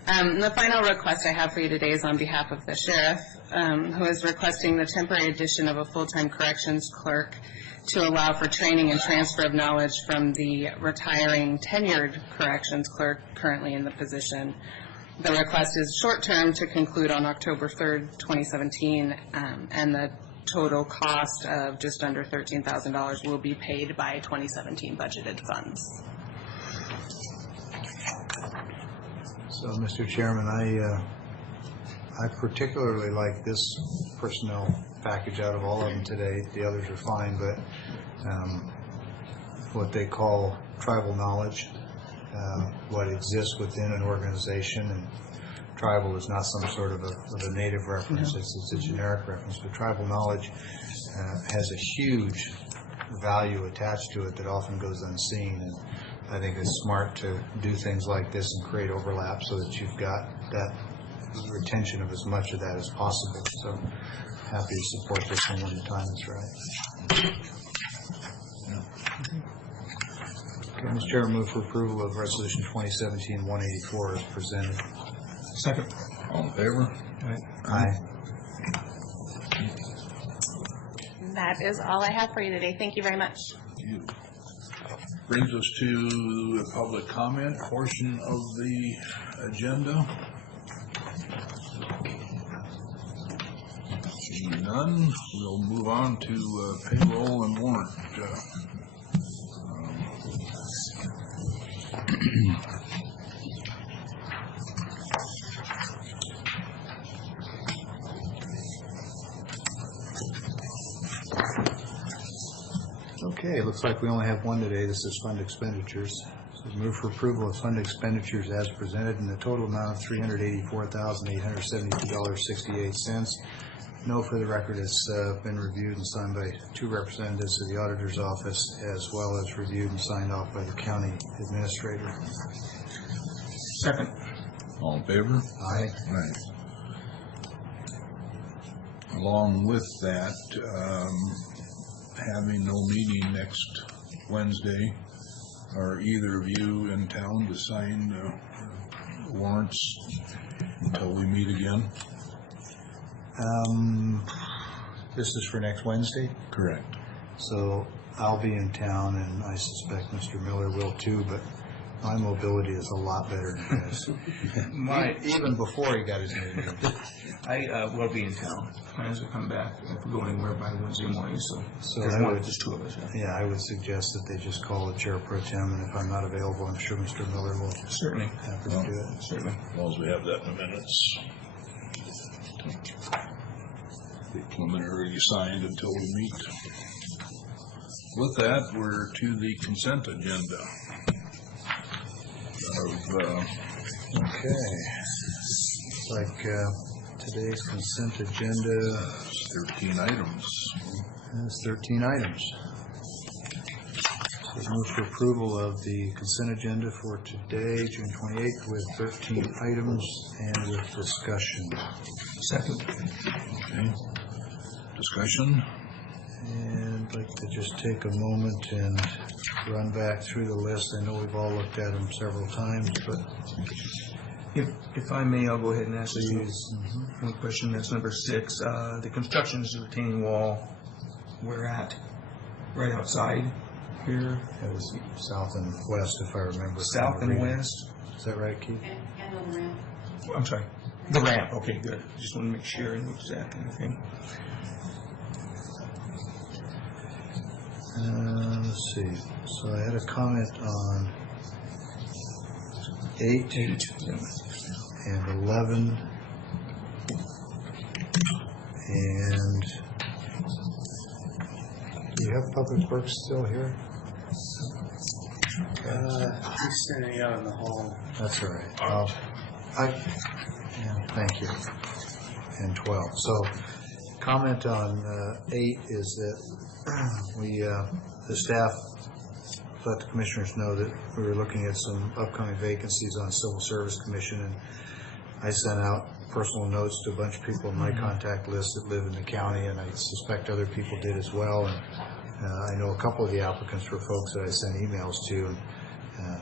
The final request I have for you today is on behalf of the sheriff, who is requesting the temporary addition of a full-time corrections clerk to allow for training and transfer of knowledge from the retiring tenured corrections clerk currently in the position. The request is short-term to conclude on October 3rd, 2017, and the total cost of just under $13,000 will be paid by 2017 budgeted funds. So, Mr. Chairman, I particularly like this personnel package out of all of them today. The others are fine, but what they call tribal knowledge, what exists within an organization, and tribal is not some sort of a native reference, it's a generic reference, but tribal knowledge has a huge value attached to it that often goes unseen, and I think it's smart to do things like this and create overlap so that you've got that retention of as much of that as possible. So happy to support this one when the time is right. Okay, Mr. Chair, move for approval of Resolution 2017-184 as presented. Second. All in favor? Aye. That is all I have for you today. Thank you very much. Brings us to the public comment portion of the agenda. Seeing none, we'll move on to payroll and warrant. Okay, looks like we only have one today. This is fund expenditures. So move for approval of fund expenditures as presented in the total amount of $384,872.68. No, for the record, it's been reviewed and signed by 2 representatives of the auditor's office, as well as reviewed and signed off by the county administrator. Second. All in favor? Aye. Right. Along with that, having no meeting next Wednesday, are either of you in town to sign warrants until we meet again? This is for next Wednesday? Correct. So I'll be in town, and I suspect Mr. Miller will too, but my mobility is a lot better than his. Even before he got his name. I will be in town. Plans to come back if we go anywhere by Wednesday morning, so I would, just 2 of us. Yeah, I would suggest that they just call the chair pro tem, and if I'm not available, I'm sure Mr. Miller will. Certainly. Happy to do it. Certainly. As long as we have that in the minutes. Be preliminarily signed until we meet. With that, we're to the consent agenda. Okay. Looks like today's consent agenda 13 items. has 13 items. So Move for approval of the consent agenda for today, June 28th, with 13 items and with discussion. Second. Okay. Discussion? And I'd like to just take a moment and run back through the list. I know we've all looked at them several times, but If I may, I'll go ahead and ask you one question. That's number 6. The construction of the retaining wall, we're at right outside here. It was south and west, if I remember. South and west. Is that right, Keith? And on the ramp. I'm sorry. The ramp. Okay, good. Just want to make sure I know exactly. Okay. Let's see. So I had a comment on 8 and 11 and do you have Public Works still here? He's standing out in the hall. That's all right. Thank you. And 12. So comment on 8 is that the staff let the commissioners know that we were looking at some upcoming vacancies on Civil Service Commission, and I sent out personal notes to a bunch of people in my contact list that live in the county, and I suspect other people did as well. And I know a couple of the applicants were folks that I sent emails to, and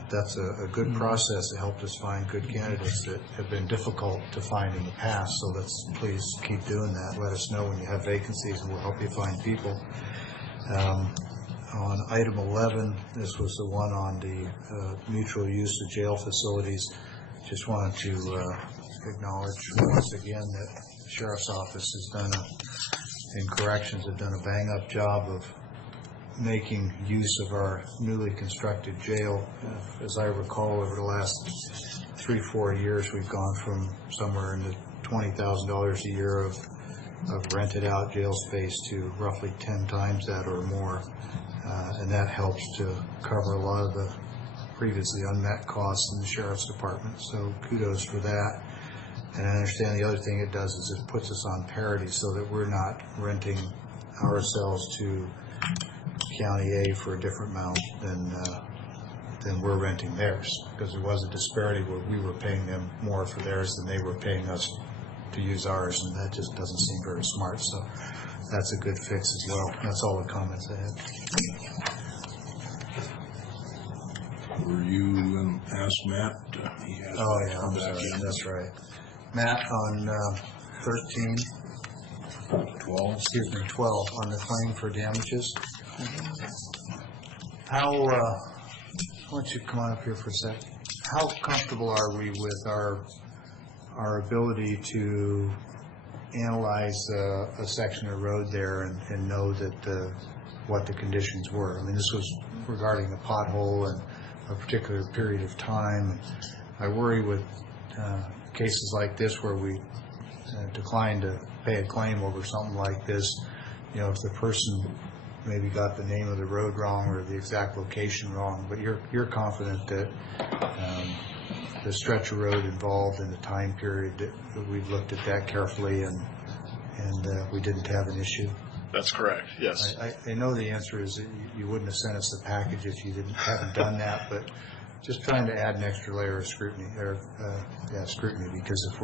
that's a good process that helped us find good candidates that have been difficult to find in the past. So let's please keep doing that. Let us know when you have vacancies, and we'll help you find people. On item 11, this was the one on the mutual use of jail facilities. Just wanted to acknowledge once again that the Sheriff's Office has done in corrections have done a bang-up job of making use of our newly constructed jail. As I recall, over the last 3-4 years, we've gone from somewhere in the $20,000 a year of rented out jail space to roughly 10 times that or more. And that helps to cover a lot of the previously unmet costs in the Sheriff's Department. So kudos for that. And I understand the other thing it does is it puts us on parity so that we're not renting ourselves to County A for a different amount than we're renting theirs. Because there was a disparity where we were paying them more for theirs than they were paying us to use ours, and that just doesn't seem very smart. So that's a good fix as well. That's all the comments I had. Were you going to ask Matt? Oh, yeah, I'm sorry. That's right. Matt, on 13, 12, excuse me, 12, on the claim for damages. How, why don't you come on up here for a sec? How comfortable are we with our ability to analyze a section of road there and know that what the conditions were? I mean, this was regarding a pothole and a particular period of time. I worry with cases like this where we decline to pay a claim over something like this, you know, if the person maybe got the name of the road wrong or the exact location wrong, but you're confident that the stretch of road involved in the time period that we've looked at that carefully and we didn't have an issue? That's correct, yes. I know the answer is that you wouldn't have sent us the package if you haven't done that, but just trying to add an extra layer of scrutiny, scrutiny, because if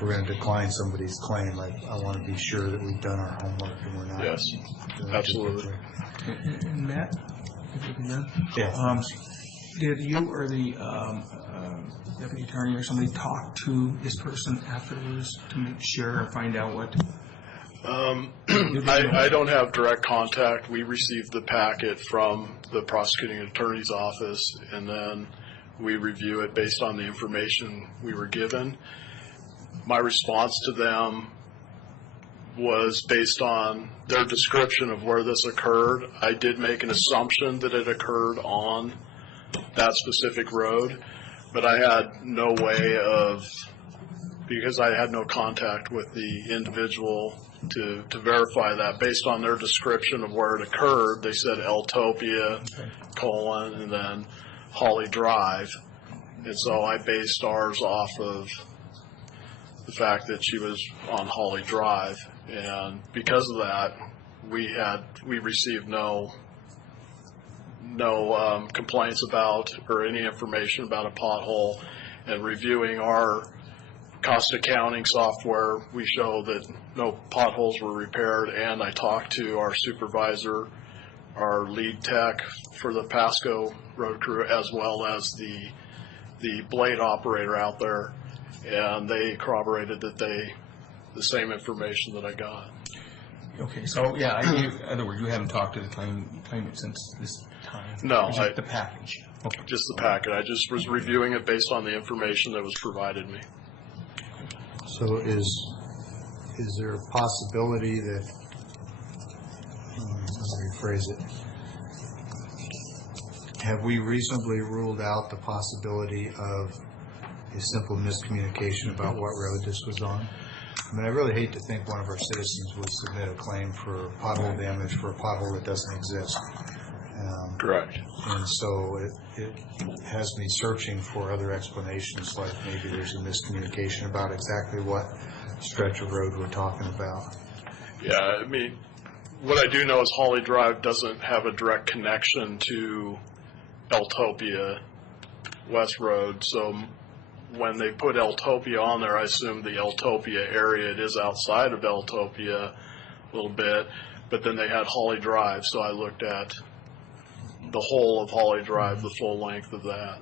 we're going to decline somebody's claim, I want to be sure that we've done our homework and we're not. Yes, absolutely. And Matt, if you can know, yeah. Did you or the deputy attorney or somebody talk to this person afterwards to make sure or find out what? I don't have direct contact. We received the packet from the prosecuting attorney's office, and then we review it based on the information we were given. My response to them was based on their description of where this occurred. I did make an assumption that it occurred on that specific road, but I had no way of, because I had no contact with the individual to verify that. Based on their description of where it occurred, they said Eltopia, and then Holly Drive. And so I based ours off of the fact that she was on Holly Drive. And because of that, we received no no complaints about or any information about a pothole. And reviewing our cost accounting software, we show that no potholes were repaired. And I talked to our supervisor, our lead tech for the Pasco road crew, as well as the blade operator out there, and they corroborated that the same information that I got. Okay, so, yeah, in other words, you haven't talked to the claimant since this time? No. Just the package? Okay. Just the packet. I just was reviewing it based on the information that was provided me. So is there a possibility that, let me rephrase it, have we reasonably ruled out the possibility of a simple miscommunication about what road this was on? I mean, I really hate to think one of our citizens would submit a claim for pothole damage for a pothole that doesn't exist. Correct. And so it has me searching for other explanations, like maybe there's a miscommunication about exactly what stretch of road we're talking about. Yeah, I mean, what I do know is Holly Drive doesn't have a direct connection to Eltopia West Road, so when they put Eltopia on there, I assume the Eltopia area, it is outside of Eltopia a little bit, but then they had Holly Drive, so I looked at the whole of Holly Drive, the full length of that.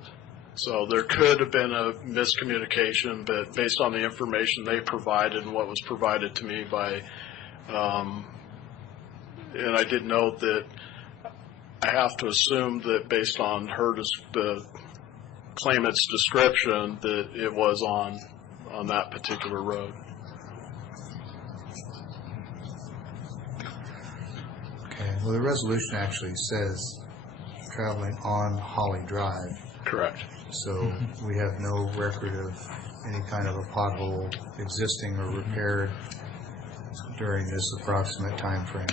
So there could have been a miscommunication, but based on the information they provided and what was provided to me by, and I did note that I have to assume that based on the claimant's description that it was on that particular road. Okay, well, the resolution actually says traveling on Holly Drive. Correct. So we have no record of any kind of a pothole existing or repaired during this approximate time frame.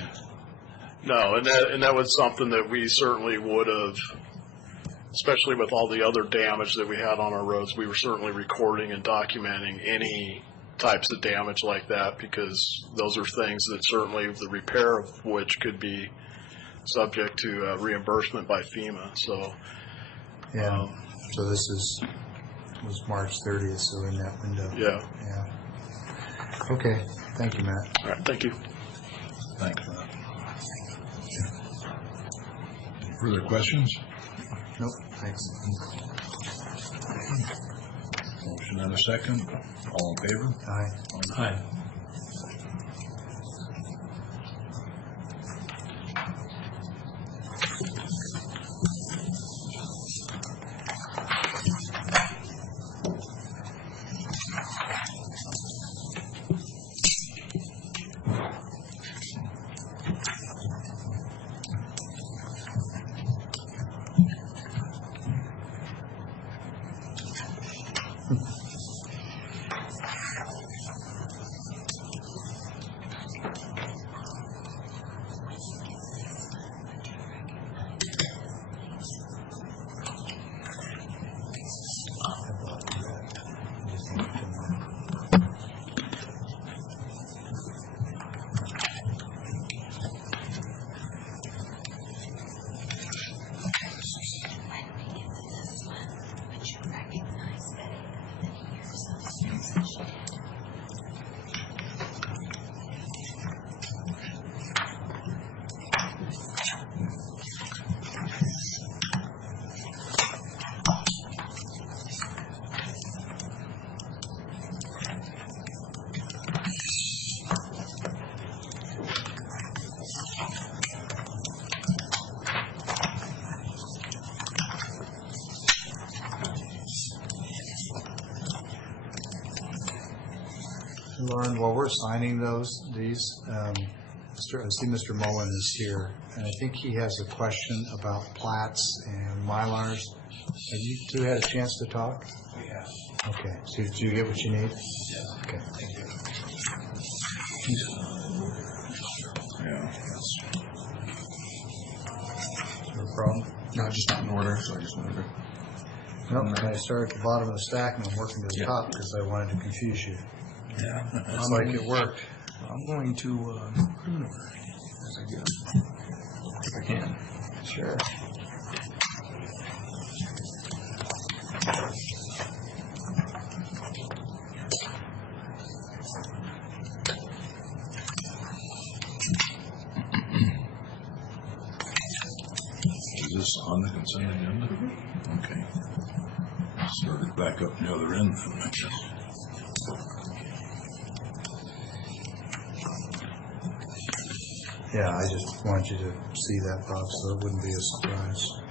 No, and that was something that we certainly would have, especially with all the other damage that we had on our roads, we were certainly recording and documenting any types of damage like that, because those are things that certainly the repair of which could be subject to reimbursement by FEMA. So yeah, so this was March 30th, so in that window. Yeah. Okay, thank you, Matt. All right, thank you. Thanks, Matt. Further questions? Nope, thanks. Motion and a second. All in favor? Aye. Aye. Lauren, while we're signing these, I see Mr. Mullen is here, and I think he has a question about plats and Mylars. Have you two had a chance to talk? We have. Okay, so did you get what you need? Yes. Okay. Thank you. Yeah. Is there a problem? No, just not in order, so I just wanted to... Nope, I started at the bottom of the stack and I'm working to the top because I wanted to confuse you. Yeah. Looks like it worked. I'm going to put in order as I go, if I can. Sure. on the consent agenda? Okay. Start it back up the other end from that. Yeah, I just want you to see that, Bob, so it wouldn't be a surprise.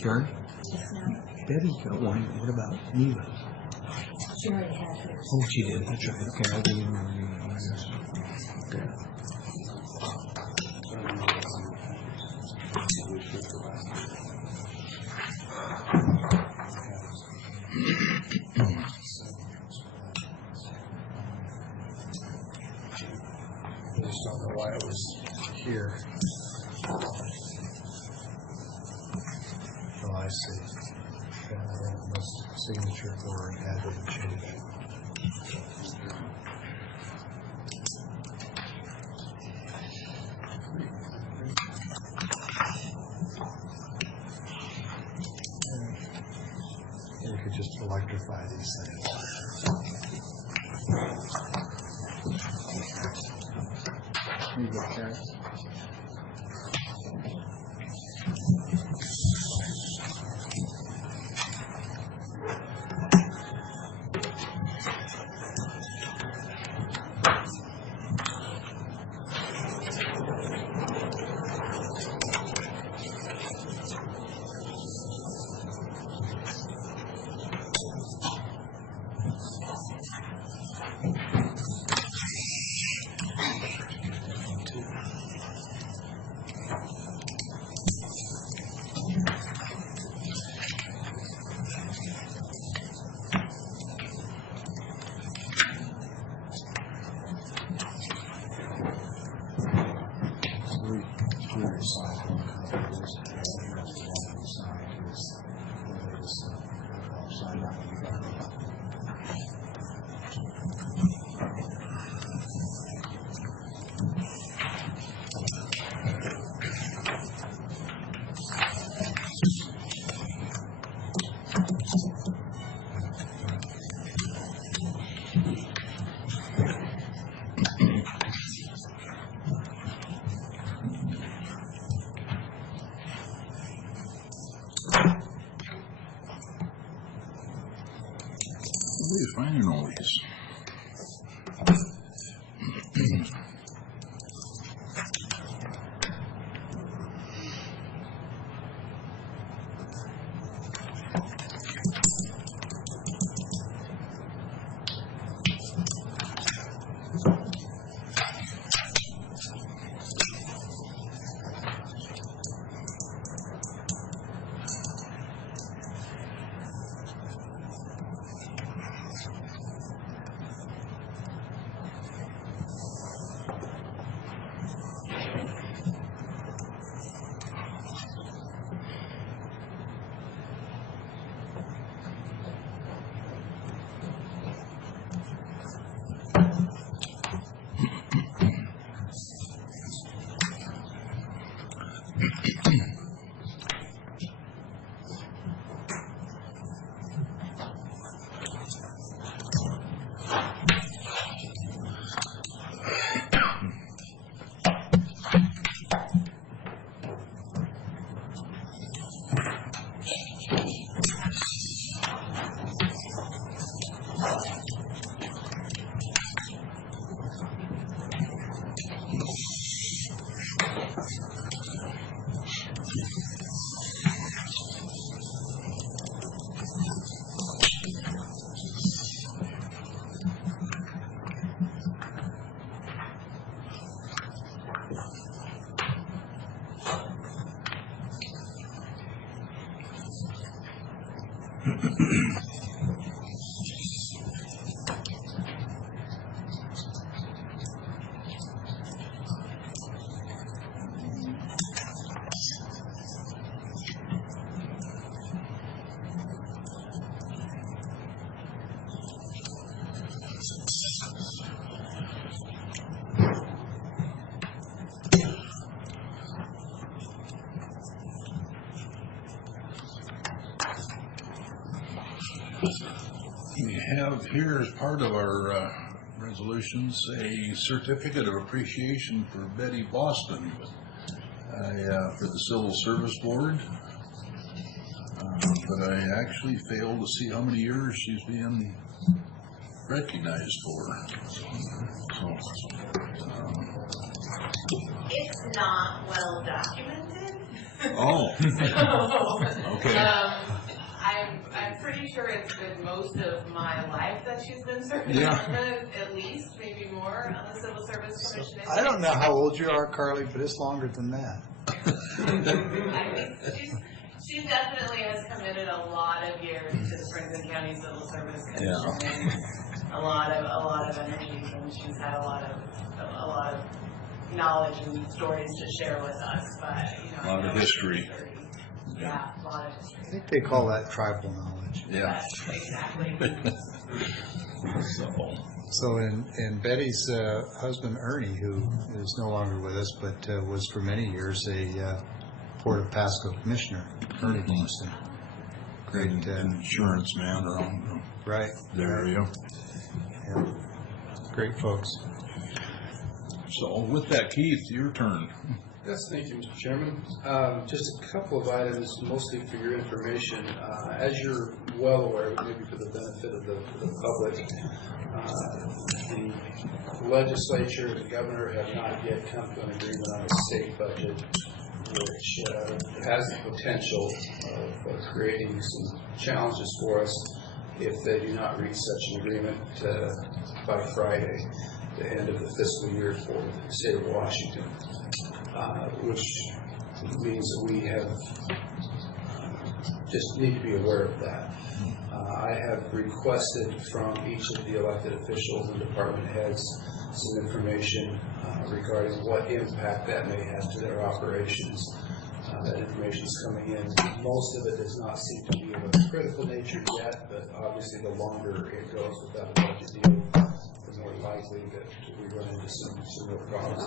Karen? Yes, ma'am. Betty got one. What about Neva? She already had hers. Oh, she did. That's right. Okay, I didn't remember Neva. Okay. I just don't know why it was here. Oh, I see. Signature for an added change. electrify these things. You got that? Where are you finding all these? We have here as part of our resolutions a certificate of appreciation for Betty Boston for the Civil Service Board. But I actually failed to see how many years she's being recognized for. It's not well documented. Oh. Okay. I'm pretty sure it's been most of my life that she's been serving Yeah. on the, at least, maybe more, on the Civil Service Commission. I don't know how old you are, Carly, but it's longer than that. She definitely has committed a lot of years to the Franklin County Civil Service Commission. And a lot of energy, and she's had a lot of knowledge and stories to share with us. But A lot of history. Yeah, a lot of history. I think they call that tribal knowledge. Yeah. Yes, exactly. So in Betty's husband, Ernie, who is no longer with us, but was for many years a Port of Pasco commissioner, Ernie Boston. Of Great insurance man around Right. the area. Yeah. Great folks. So with that, Keith, your turn. Yes, thank you, Mr. Chairman. Just a couple of items, mostly for your information. As you're well aware, maybe for the benefit of the public, the legislature and the governor have not yet come to an agreement on a state budget, which has the potential of creating some challenges for us if they do not reach such an agreement by Friday, the end of the fiscal year for the state of Washington. Which means that we have just need to be aware of that. I have requested from each of the elected officials and department heads some information regarding what impact that may have to their operations. That information is coming in. Most of it does not seem to be of a critical nature yet, but obviously the longer it goes without a budget deal, the more likely that we run into some real problems.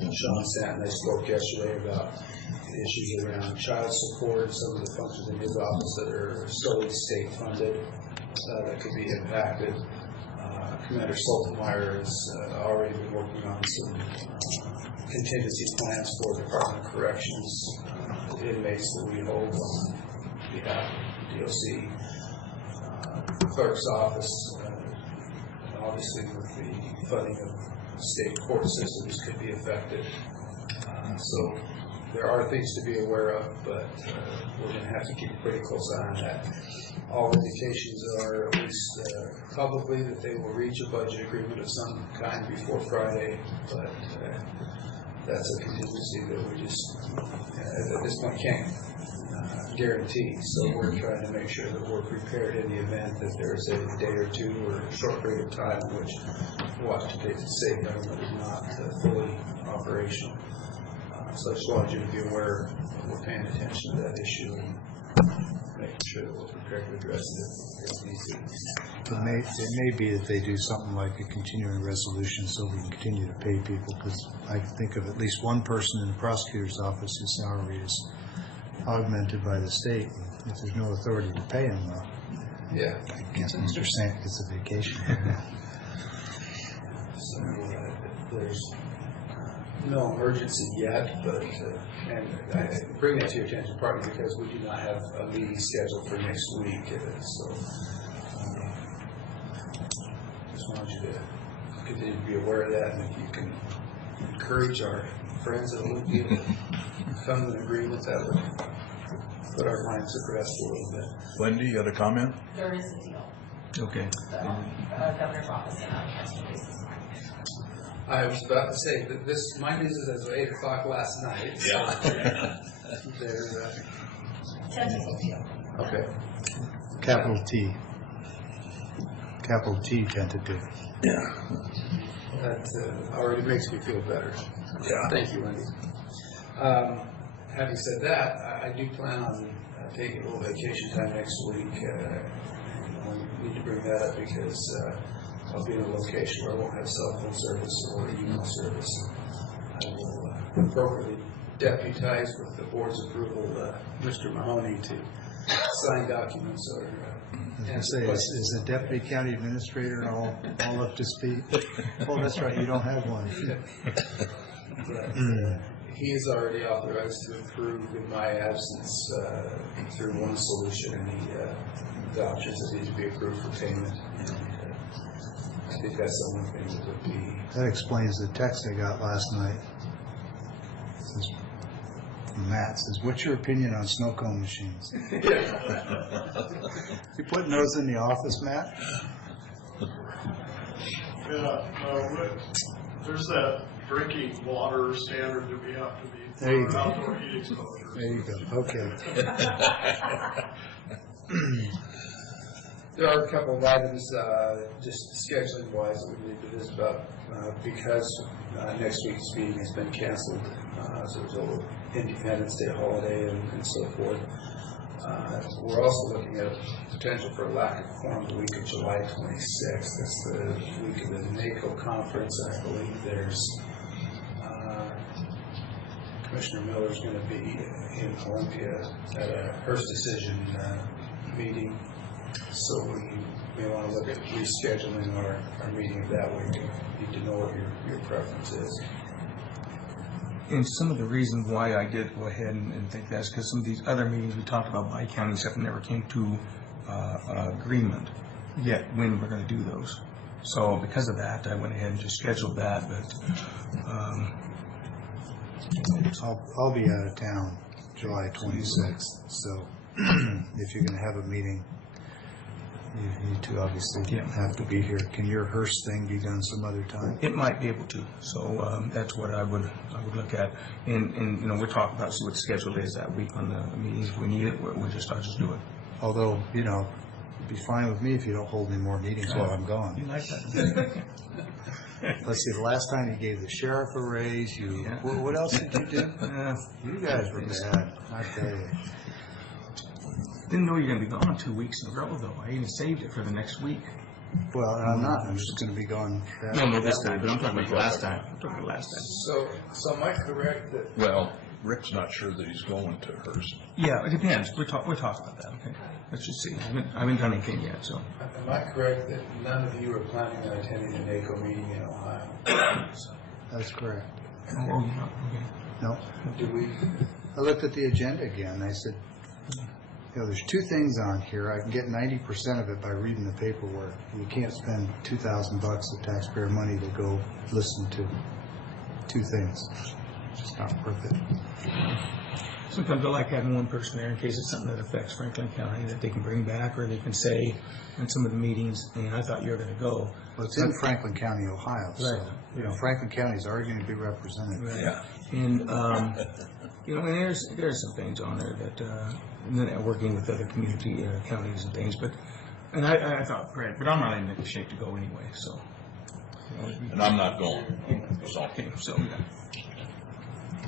Sean Stant and I spoke yesterday about issues around child support and some of the functions in his office that are solely state funded that could be impacted. Commander Soltemeier has already been working on some contingency plans for Department of Corrections inmates that we hold on behalf of the DOC. Clerk's office, obviously with the funding of state court systems, could be affected. So there are things to be aware of, but we're going to have to keep a pretty close eye on that. All indications are, at least publicly, that they will reach a budget agreement of some kind before Friday, but that's a contingency that we just, at this point, can't guarantee. So we're trying to make sure that we're prepared in the event that there's a day or two or a short period of time in which Washington State government is not fully operational. So I just wanted you to be aware that we're paying attention to that issue and making sure that we're prepared to address it if needs to. It may be that they do something like a continuing resolution so we can continue to pay people, because I think of at least one person in the prosecutor's office whose salary is augmented by the state. If there's no authority to pay him, well, yeah, I guess Mr. Sant gets a vacation. So there's no emergency yet, but and I bring that to your attention partly because we do not have a meeting scheduled for next week. So just wanted you to continue to be aware of that, and if you can encourage our friends at Olympia to come to an agreement, that would put our minds at rest a little bit. Wendy, you got a comment? There is a deal. Okay. The governor's office and our press release this morning. I was about to say that my news is as of 8 o'clock last night. So they're Tentative deal. okay. Capital T. Capital T tentative. Yeah. That already makes me feel better. Yeah. Thank you, Wendy. Having said that, I do plan on taking a little vacation time next week. We need to bring that up because I'll be in a location where I won't have cell phone service or email service. I will appropriately deputize with the board's approval Mr. Mahoney to sign documents or Say, is the deputy county administrator all up to speed? Oh, that's right, you don't have one. He is already authorized to approve in my absence through one solution the options that need to be approved for payment. And, I think that's the only thing that would be. That explains the text I got last night. It says, Matt says, "What's your opinion on snow cone machines?" You putting those in the office, Matt? Yeah, there's that drinking water standard that we have to meet There you for go. outdoor heat exposure. There you go, okay. There are a couple of items, just scheduling wise, that we need to visit about because next week's meeting has been canceled as a result of Independence Day holiday and so forth. We're also looking at potential for a lack of quorum the week of July 26th. That's the week of the NACO conference. I believe there's Commissioner Miller's going to be in Olympia at a Hearst decision meeting, so we may want to look at rescheduling our meeting that way. We need to know what your preference is. And some of the reasons why I did go ahead and think that's because some of these other meetings we talked about by county stuff never came to agreement yet when we're going to do those. So because of that, I went ahead and just scheduled that. But I'll be out of town July 26th, so if you're going to have a meeting, you two obviously have to be here. Can your Hearst thing be done some other time? It might be able to. So that's what I would look at. And you know, we're talking about see what the schedule is that week on the meetings. If we need it, I'll just do it. Although, you know, it'd be fine with me if you don't hold any more meetings while I'm gone. You like that? Let's see, the last time you gave the sheriff a raise, what else did you do? You guys were bad, I tell you. Didn't know you were going to be gone 2 weeks in a row, though. I even saved it for the next week. Well, I'm not. I'm just going to be gone. No, this time, but I'm talking about the last time. So am I correct that... Well, Rick's not sure that he's going to Hearst. Yeah, it depends. We're talking about that, okay? Let's just see. I haven't done anything yet, so. Am I correct that none of you are planning on attending the NACO meeting in Ohio? That's correct. Oh, you're not? Okay. No. I looked at the agenda again, and I said, you know, there's two things on here. I can get 90% of it by reading the paperwork. You can't spend $2,000 of taxpayer money to go listen to two things. It's just not worth it. Sometimes I like having one person there in case it's something that affects Franklin County that they can bring back or they can say in some of the meetings, and I thought you were going to go. Well, it's in Franklin County, Ohio, so, right. You know, Franklin County is already going to be represented. Right. Yeah. And, you know, and there's some things on there that, and then working with other community counties and things, and I thought, great, but I'm not in shape to go anyway, so. You know, and I'm not going. So, okay, so, yeah.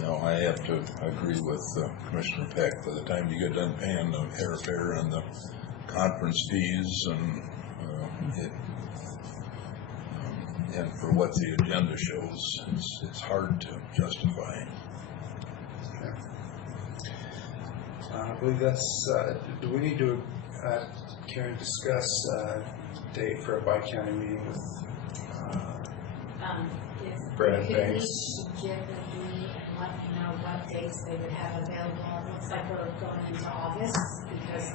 No, I have to agree with Commissioner Peck. By the time you get done paying the airfare and the conference fees and for what the agenda shows, it's hard to justify. Okay. I believe that's, do we need to, Karen, discuss date for a bi-county meeting with Brad Banks? Give me and let me know what dates they would have available. It looks like we're going into August because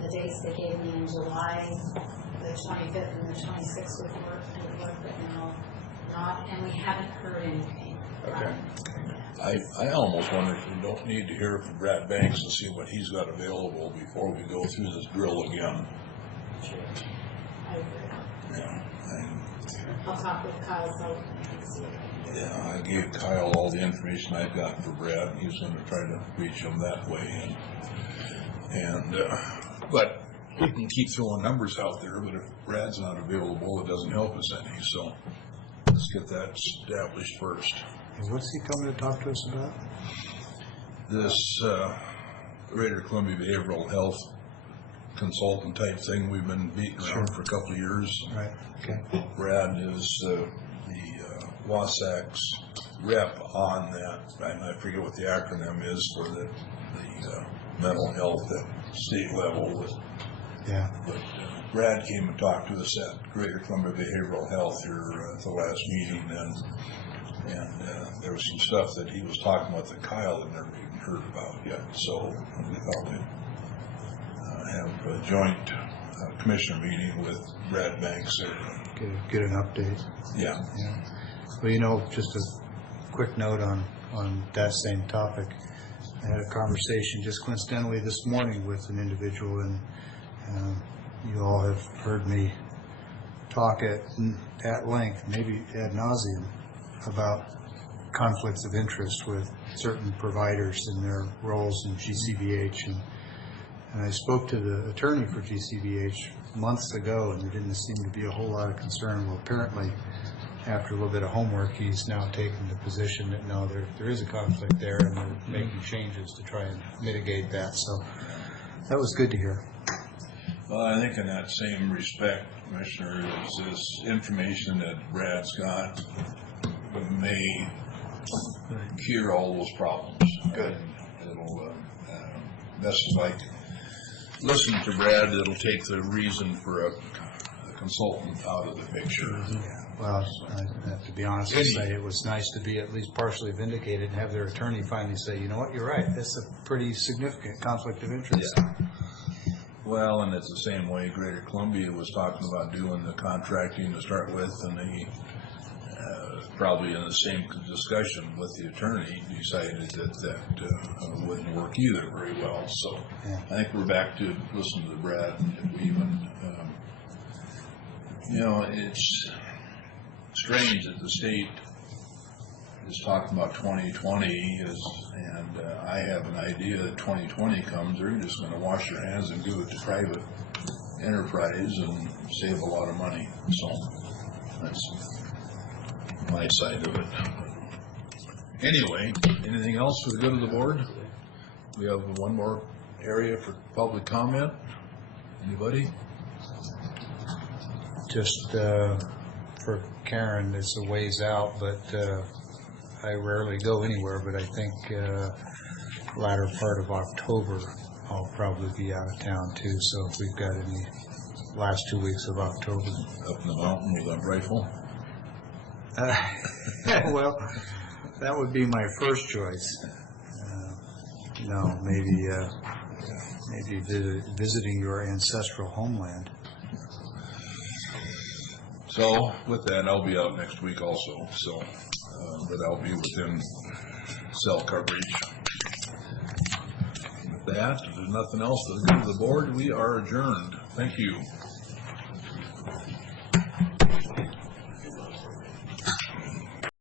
the dates they gave me in July, the 25th and the 26th would work, but now not, and we haven't heard anything. Okay. I almost wonder if we don't need to hear from Brad Banks and see what he's got available before we go through this drill again. Sure. I agree. Yeah. I'll talk with Kyle Sullivan and see what I can do. Yeah, I gave Kyle all the information I've got for Brad, and he's going to try to reach him that way. But we can keep throwing numbers out there, but if Brad's not available, it doesn't help us any. So let's get that established first. What's he coming to talk to us about? This Greater Columbia Behavioral Health consultant type thing we've been beating around for a couple of years. Right. Okay. Brad is the Wasatch's rep on that, and I forget what the acronym is for the mental health at state level. Yeah. But Brad came and talked to us at Greater Columbia Behavioral Health here at the last meeting, and there was some stuff that he was talking about that Kyle had never even heard about yet. So we thought we'd have a joint commissioner meeting with Brad Banks there. Get an update. Yeah. Well, you know, just a quick note on that same topic. I had a conversation just coincidentally this morning with an individual, and you all have heard me talk at length, maybe ad nauseum, about conflicts of interest with certain providers and their roles in GCBH. And I spoke to the attorney for GCBH months ago, and there didn't seem to be a whole lot of concern. Well, apparently, after a little bit of homework, he's now taken the position that no, there is a conflict there, and they're making changes to try and mitigate that. So that was good to hear. Well, I think in that same respect, Commissioner, is this information that Brad's got may cure all those problems. Good. It'll, that's like listen to Brad, it'll take the reason for a consultant out of the picture. Well, I have to be honest and say it was nice to be at least partially vindicated and have their attorney finally say, you know what, you're right, that's a pretty significant conflict of interest. Yeah. Well, and it's the same way Greater Columbia was talking about doing the contracting to start with, and they, probably in the same discussion with the attorney, decided that wouldn't work either very well. So I think we're back to listening to Brad, and we even, it's strange that the state is talking about 2020 and I have an idea that 2020 comes, they're just going to wash their hands and give it to private enterprise and save a lot of money. So that's my side of it. Anyway, anything else for the good of the board? We have one more area for public comment. Anybody? Just for Karen, it's a ways out, but I rarely go anywhere, but I think latter part of October, I'll probably be out of town too, so if we've got any last 2 weeks of October. Up in the mountain with a rifle? Well, that would be my first choice. No, maybe visiting your ancestral homeland. So with that, I'll be out next week also. So, but I'll be within cell coverage. With that, if there's nothing else to the good of the board, we are adjourned. Thank you.